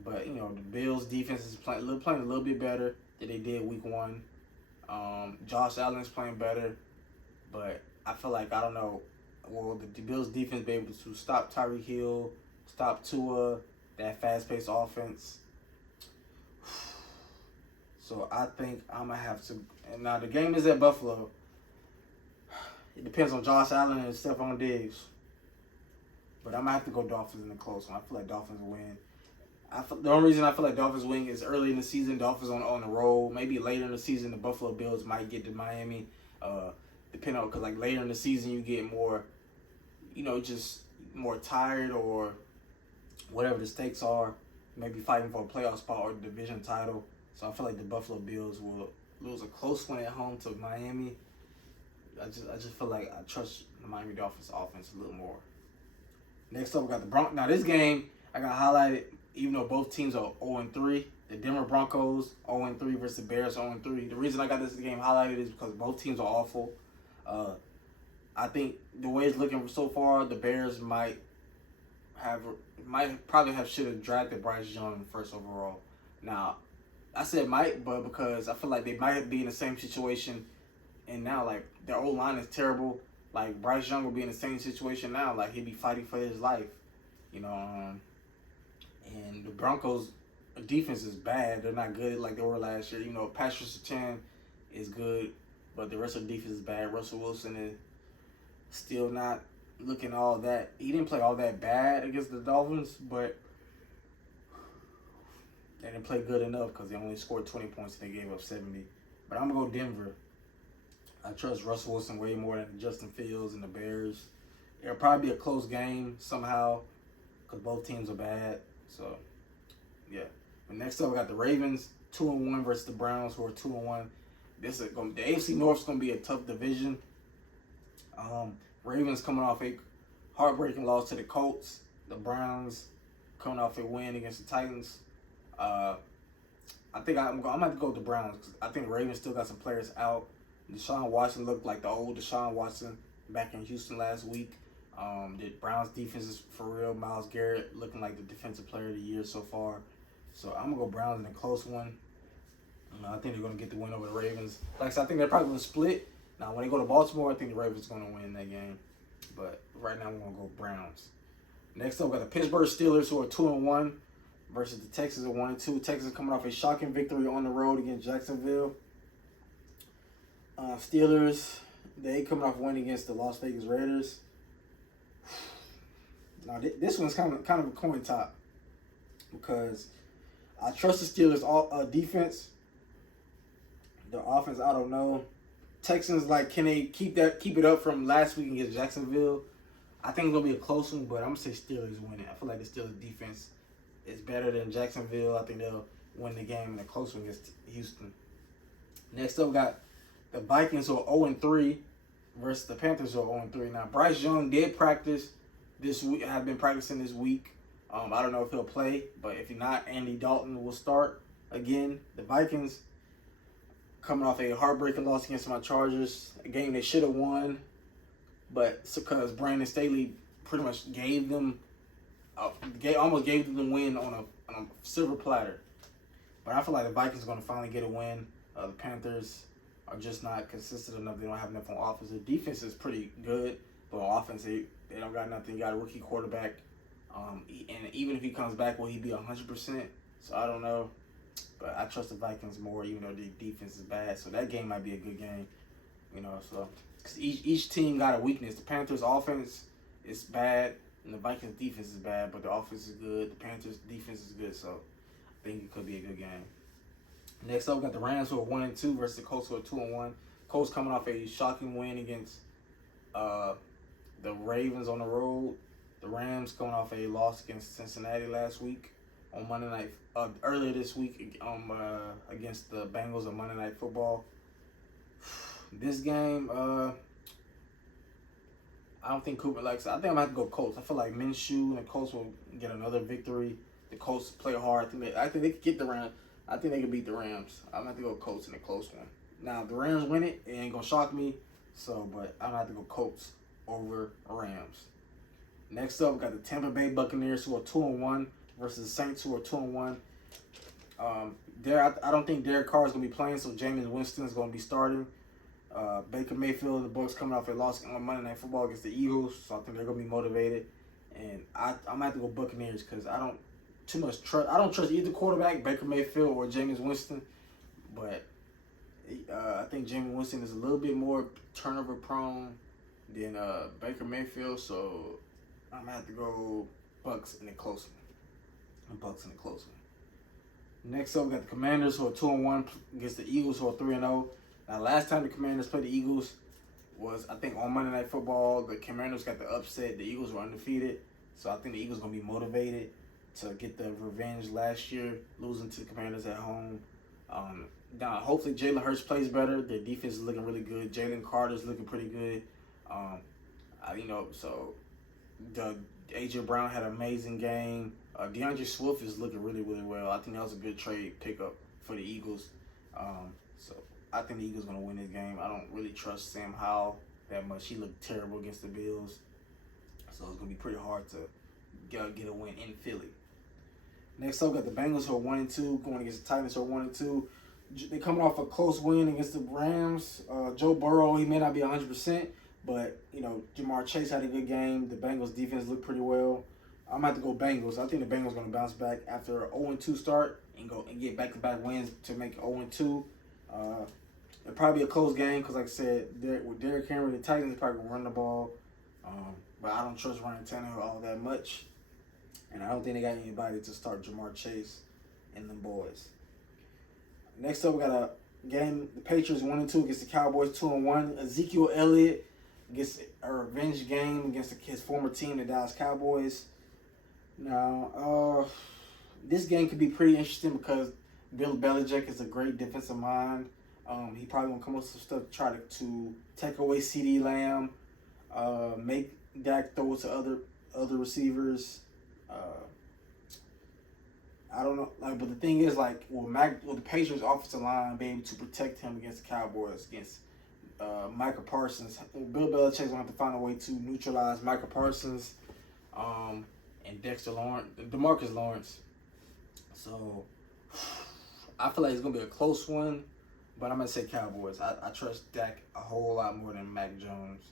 But, the Bills' defense is playing a little bit better than they did week 1. Josh Allen's playing better. But I feel like, I don't know, will the Bills' defense be able to stop Tyreek Hill, stop Tua, that fast-paced offense? So I think I'm going to have to. And now the game is at Buffalo. It depends on Josh Allen and Stephon Diggs. But I'm going to have to go Dolphins in the close one. I feel like Dolphins will win. The only reason I feel like Dolphins win is early in the season. Dolphins on the roll. Maybe later in the season, the Buffalo Bills might get to Miami. Depending on, because like later in the season, you get more, just more tired or whatever the stakes are. Maybe fighting for a playoff spot or the division title. So I feel like the Buffalo Bills will lose a close one at home to Miami. I just feel like I trust the Miami Dolphins offense a little more. Next up, we got the Broncos. Now this game I got highlighted. Even though both teams are 0-3, the Denver Broncos 0-3 versus the Bears 0-3. The reason I got this game highlighted is because both teams are awful. I think the way it's looking so far, the Bears should have drafted Bryce Young first overall. Now, I said might, but because I feel like they might be in the same situation, and now like their old line is terrible. Like Bryce Young will be in the same situation now. Like he'd be fighting for his life, And the Broncos' defense is bad. They're not good like they were last year. Patrick Surtain is good, but the rest of the defense is bad. Russell Wilson is still not looking all that. He didn't play all that bad against the Dolphins, but they didn't play good enough because they only scored 20 points and they gave up 70. But I'm going to go Denver. I trust Russell Wilson way more than Justin Fields and the Bears. It'll probably be a close game somehow because both teams are bad. So, yeah. And next up, we got the Ravens, 2-1 versus the Browns, who are 2-1. The AFC North is going to be a tough division. Ravens coming off a heartbreaking loss to the Colts. The Browns coming off a win against the Titans. I think I'm going to have to go with the Browns because I think the Ravens still got some players out. Deshaun Watson looked like the old Deshaun Watson back in Houston last week. The Browns defense is for real. Myles Garrett looking like the defensive player of the year so far. So I'm going to go Browns in a close one. I think they're going to get the win over the Ravens. Like I said, I think they're probably going to split. Now, when they go to Baltimore, I think the Ravens are going to win that game. But right now, we're going to go Browns. Next up, we got the Pittsburgh Steelers, who are 2-1 versus the Texans at 1-2. Texans coming off a shocking victory on the road against Jacksonville. Steelers, they coming off winning against the Las Vegas Raiders. Now, this one's kind of a coin top because I trust the Steelers' defense. The offense, I don't know. Texans, can they keep it up from last week against Jacksonville? I think it's gonna be a close one, but I'm gonna say Steelers winning. I feel like the Steelers defense is better than Jacksonville. I think they'll win the game in a close one against Houston. Next up, we got the Vikings, who are 0-3 versus the Panthers, who are 0-3. Now, Bryce Young did practice this week. Have been practicing this week. I don't know if he'll play, but if he's not, Andy Dalton will start again. The Vikings coming off a heartbreaking loss against my Chargers, a game they should have won, but because Brandon Staley pretty much almost gave them the win on a silver platter. But I feel like the Vikings are going to finally get a win. The Panthers are just not consistent enough. They don't have enough on offense. The defense is pretty good, but on offense, they don't got nothing. You got a rookie quarterback. And even if he comes back, will he be 100%? So I don't know. But I trust the Vikings more, even though the defense is bad. So that game might be a good game. So cause each team got a weakness. The Panthers' offense is bad, and the Vikings' defense is bad, but the offense is good. The Panthers' defense is good, so I think it could be a good game. Next up, we got the Rams, who are 1-2 versus the Colts, who are 2-1. Colts coming off a shocking win against the Ravens on the road. The Rams coming off a loss against Cincinnati last week on Monday night. Earlier this week against the Bengals on Monday Night Football. This game, I don't think Cooper likes it. I think I'm going to have to go Colts. I feel like Minshew and the Colts will get another victory. The Colts play hard. I think they could get the Rams. I think they could beat the Rams. I'm going to have to go Colts in a close one. Now, if the Rams win it, it ain't going to shock me. But I'm going to have to go Colts over Rams. Next up, we got the Tampa Bay Buccaneers, who are 2-1 versus the Saints, who are 2-1. I don't think Derek Carr is going to be playing, so Jameis Winston is going to be starting. Baker Mayfield and the Bucs coming off a loss on Monday Night Football against the Eagles, so I think they're going to be motivated. And I'm going to have to go Buccaneers because I don't trust either quarterback, Baker Mayfield or Jameis Winston. But I think Jameis Winston is a little bit more turnover prone than Baker Mayfield, so I'm going to have to go Bucs in a close one. The Bucks in a close one. Next up, we got the Commanders, who are 2-1 against the Eagles, who are 3-0. Now, last time the Commanders played the Eagles was, I think, on Monday Night Football. The Commanders got the upset. The Eagles were undefeated. So I think the Eagles going to be motivated to get the revenge last year, losing to the Commanders at home. Now, hopefully Jalen Hurts plays better. Their defense is looking really good. Jalen Carter's looking pretty good. So the A.J. Brown had an amazing game. DeAndre Swift is looking really, really well. I think that was a good trade pickup for the Eagles. So I think the Eagles going to win this game. I don't really trust Sam Howell that much. He looked terrible against the Bills. So it's going to be pretty hard to get a win in Philly. Next up, we got the Bengals, who are 1-2, going against the Titans, who are 1-2. They're coming off a close win against the Rams. Joe Burrow, he may not be 100%, but, Jamar Chase had a good game. The Bengals defense looked pretty well. I'm going to have to go Bengals. I think the Bengals are going to bounce back after an 0-2 start and get back-to-back wins to make it 0-2. It'll probably be a close game because, like I said, with Derrick Henry, the Titans are probably going to run the ball. But I don't trust Ryan Tannehill all that much. And I don't think they got anybody to start Jamar Chase and them boys. Next up, we got a game. The Patriots 1-2 against the Cowboys 2-1. Ezekiel Elliott gets a revenge game against his former team, the Dallas Cowboys. Now, this game could be pretty interesting because Bill Belichick is a great defensive mind. He probably gonna come up with some stuff to try to take away CeeDee Lamb, make Dak throw it to other receivers. I don't know, but the thing is, will the Patriots offensive line be able to protect him against the Cowboys, against Micah Parsons? Bill Belichick's gonna have to find a way to neutralize Micah Parsons, and DeMarcus Lawrence. So I feel like it's gonna be a close one, but I'm gonna say Cowboys. I trust Dak a whole lot more than Mac Jones.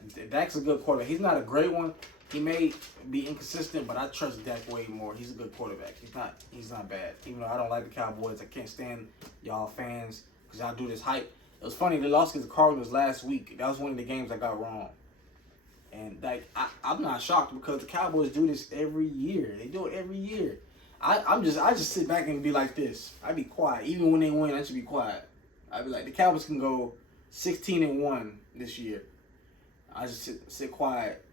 And Dak's a good quarterback. He's not a great one. He may be inconsistent, but I trust Dak way more. He's a good quarterback. He's not bad. Even though I don't like the Cowboys, I can't stand y'all fans because y'all do this hype. It was funny, they lost against the Cardinals last week. That was one of the games I got wrong. And I'm not shocked because the Cowboys do this every year. They do it every year. I just sit back and be like this. I be quiet. Even when they win, I should be quiet. I be like, the Cowboys can go 16-1 this year. I just sit quiet.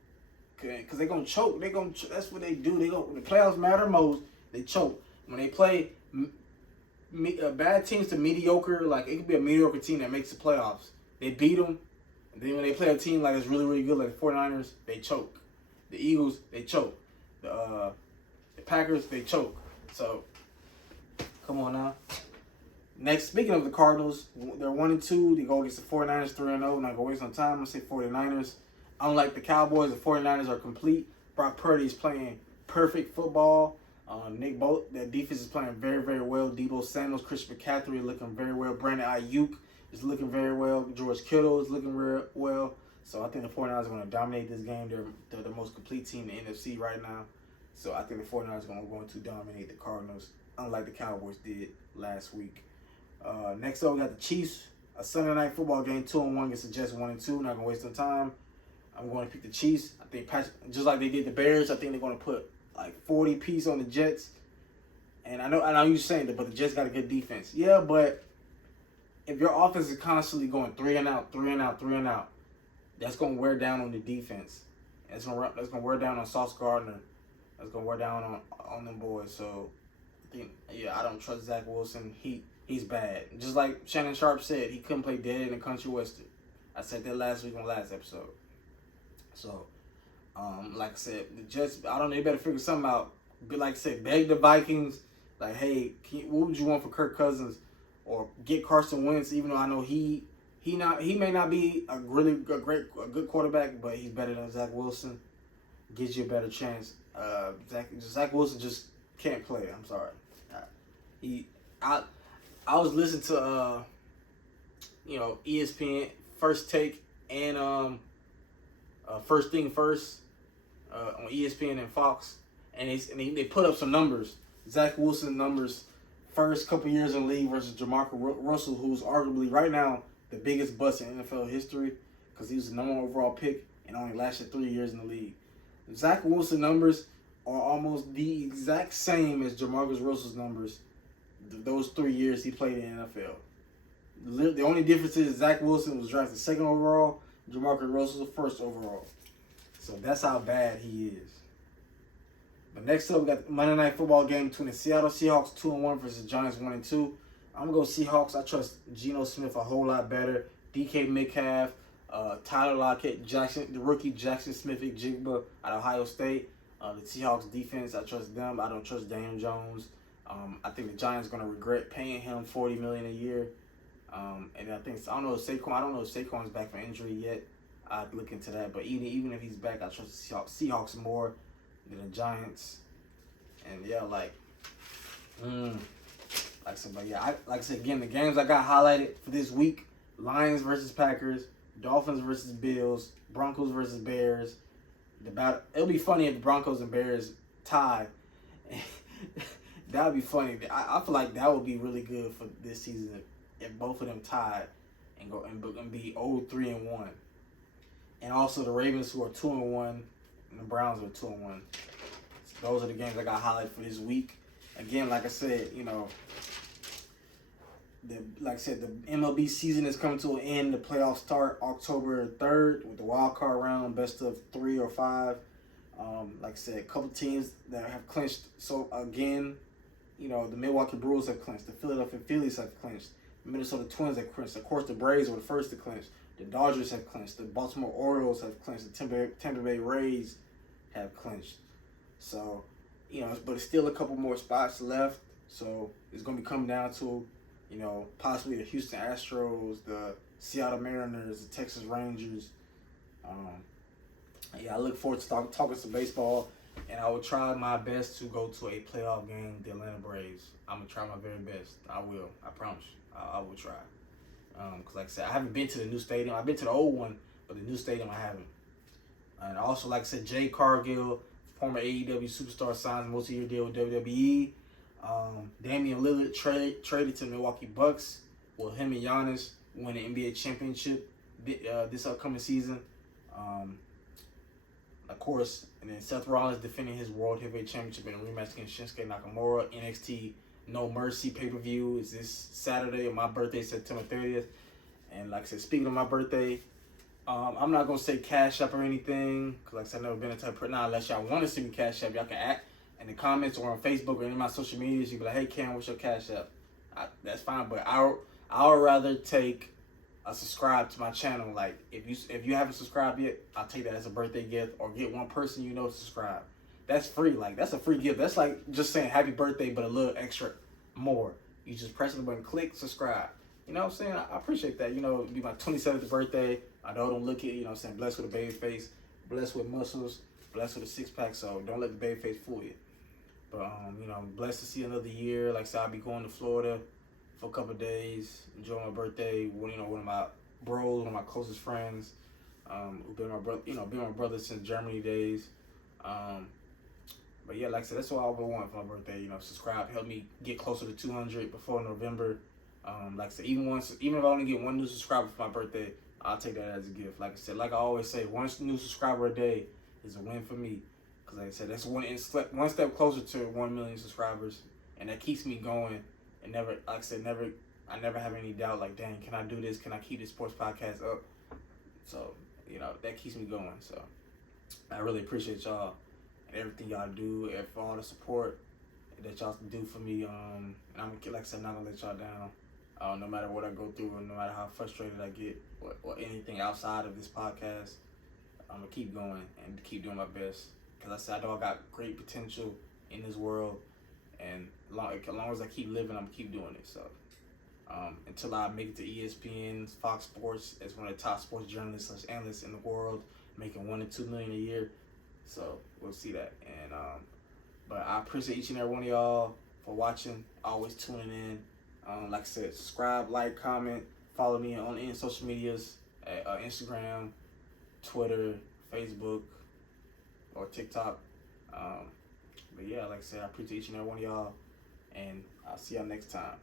Because they're going to choke. That's what they do. When the playoffs matter most, they choke. When they play bad teams to mediocre, it could be a mediocre team that makes the playoffs. They beat them. And then when they play a team that's really, really good, like the 49ers, they choke. The Eagles, they choke. The Packers, they choke. So, come on now. Next, speaking of the Cardinals, they're 1-2. They go against the 49ers 3-0. Not going to waste no time. I'm going to say 49ers. Unlike the Cowboys, the 49ers are complete. Brock Purdy is playing perfect football. That defense is playing very, very well. Deebo Samuel, Christian McCaffrey looking very well. Brandon Ayuk is looking very well. George Kittle is looking very well. So I think the 49ers are going to dominate this game. They're the most complete team in the NFC right now. So I think the 49ers are going to dominate the Cardinals, unlike the Cowboys did last week. Next up, we got the Chiefs. A Sunday night football game, 2-1 against the Jets, 1-2. Not going to waste no time. I'm going to pick the Chiefs. I think just like they did the Bears, I think they're going to put 40 piece on the Jets. And I know you're saying that, but the Jets got a good defense. Yeah, but if your offense is constantly going 3 and out, that's going to wear down on the defense. That's going to wear down on Sauce Gardner. That's going to wear down on them boys. So I don't trust Zach Wilson. He's bad. Just like Shannon Sharp said, he couldn't play dead in the country western. I said that last week on the last episode. So, like I said, the Jets, I don't know, they better figure something out. But like I said, beg the Vikings, hey, what would you want for Kirk Cousins? Or get Carson Wentz, even though I know he may not be a good quarterback, but he's better than Zach Wilson. Gives you a better chance. Zach Wilson just can't play. I'm sorry. I was listening to ESPN First Take and First Thing First on ESPN and Fox, and they put up some numbers. Zach Wilson numbers first couple years in the league versus Jamarcus Russell, who's arguably right now the biggest bust in NFL history because he was the number 1 overall pick and only lasted 3 years in the league. Zach Wilson numbers are almost the exact same as Jamarcus Russell's numbers those 3 years he played in the NFL. The only difference is Zach Wilson was drafted 2nd overall, Jamarcus Russell was 1st overall. So that's how bad he is. But next up, we got the Monday Night Football game between the Seattle Seahawks 2-1 versus Giants 1-2. I'm going to go Seahawks. I trust Geno Smith a whole lot better. DK Metcalf, Tyler Lockett, the rookie Jackson Smith-Njigba at Ohio State. The Seahawks defense, I trust them. I don't trust Daniel Jones. I think the Giants are going to regret paying him $40 million a year. And I don't know if Saquon's back from injury yet. I'd look into that. But even if he's back, I trust the Seahawks more than the Giants. And yeah, like I said, again, the games I got highlighted for this week: Lions versus Packers, Dolphins versus Bills, Broncos versus Bears. It'll be funny if the Broncos and Bears tie. That would be funny. I feel like that would be really good for this season if both of them tied and go and be 0-3-1. And also the Ravens, who are 2-1, and the Browns are 2-1. So those are the games I got highlighted for this week. Again, like I said, the MLB season is coming to an end. The playoffs start October 3rd with the wild card round, best of 3 or 5. Like I said, a couple teams that have clinched. So again, the Milwaukee Brewers have clinched. The Philadelphia Phillies have clinched. The Minnesota Twins have clinched. Of course, the Braves were the first to clinch. The Dodgers have clinched. The Baltimore Orioles have clinched. The Tampa Bay Rays have clinched. So, but it's still a couple more spots left. So it's going to be coming down to, possibly the Houston Astros, the Seattle Mariners, the Texas Rangers. I look forward to talking some baseball, and I will try my best to go to a playoff game, the Atlanta Braves. I'm going to try my very best. I will. I promise you. I will try. Because like I said, I haven't been to the new stadium. I've been to the old one, but the new stadium I haven't. And also, like I said, Jay Cargil, former AEW superstar, signs a multi-year deal with WWE. Damian Lillard traded to the Milwaukee Bucks. Will him and Giannis win an NBA championship this upcoming season? Of course, and then Seth Rollins defending his World Heavyweight Championship in a rematch against Shinsuke Nakamura. NXT No Mercy pay-per-view is this Saturday, on my birthday, September 30th. And like I said, speaking of my birthday, I'm not going to say Cash App or anything, because like I said, I've never been into it. Now, unless y'all want to see me Cash App, y'all can act in the comments or on Facebook or any of my social medias. You can be like, hey, Cam, what's your Cash App? That's fine, but I would rather take a subscribe to my channel. Like, if you haven't subscribed yet, I'll take that as a birthday gift, or get one person to subscribe. That's free. Like, that's a free gift. That's like just saying happy birthday, but a little extra more. You just press the button, click, subscribe. You know what I'm saying? I appreciate that. It'll be my 27th birthday. I don't look it, blessed with a baby face, blessed with muscles, blessed with a six-pack, so don't let the baby face fool you. But, I'm blessed to see another year. Like I said, I'll be going to Florida for a couple of days, enjoying my birthday. One of my bros, one of my closest friends, who've been my brother, been my brother since Germany days. But yeah, like I said, that's what I would want for my birthday. Subscribe, help me get closer to 200 before November. Like I said, even if I only get one new subscriber for my birthday, I'll take that as a gift. Like I said, like I always say, one new subscriber a day is a win for me. Because like I said, that's one step closer to 1 million subscribers, and that keeps me going. And I never have any doubt. Like, dang, can I do this? Can I keep this sports podcast up? So that keeps me going. So I really appreciate y'all and everything y'all do, and for all the support that y'all do for me. And I'm, like I said, not gonna let y'all down. No matter what I go through, and no matter how frustrated I get, or anything outside of this podcast, I'm gonna keep going and keep doing my best. Because I said, I know I got great potential in this world, and as long as I keep living, I'm gonna keep doing it. So until I make it to ESPN, Fox Sports, as one of the top sports journalists / analysts in the world, making $1 to $2 million a year. So we'll see that. And but I appreciate each and every one of y'all for watching, always tuning in. Like I said, subscribe, like, comment, follow me on any social medias, Instagram, Twitter, Facebook, or TikTok. But yeah, like I said, I appreciate each and every one of y'all, and I'll see y'all next time.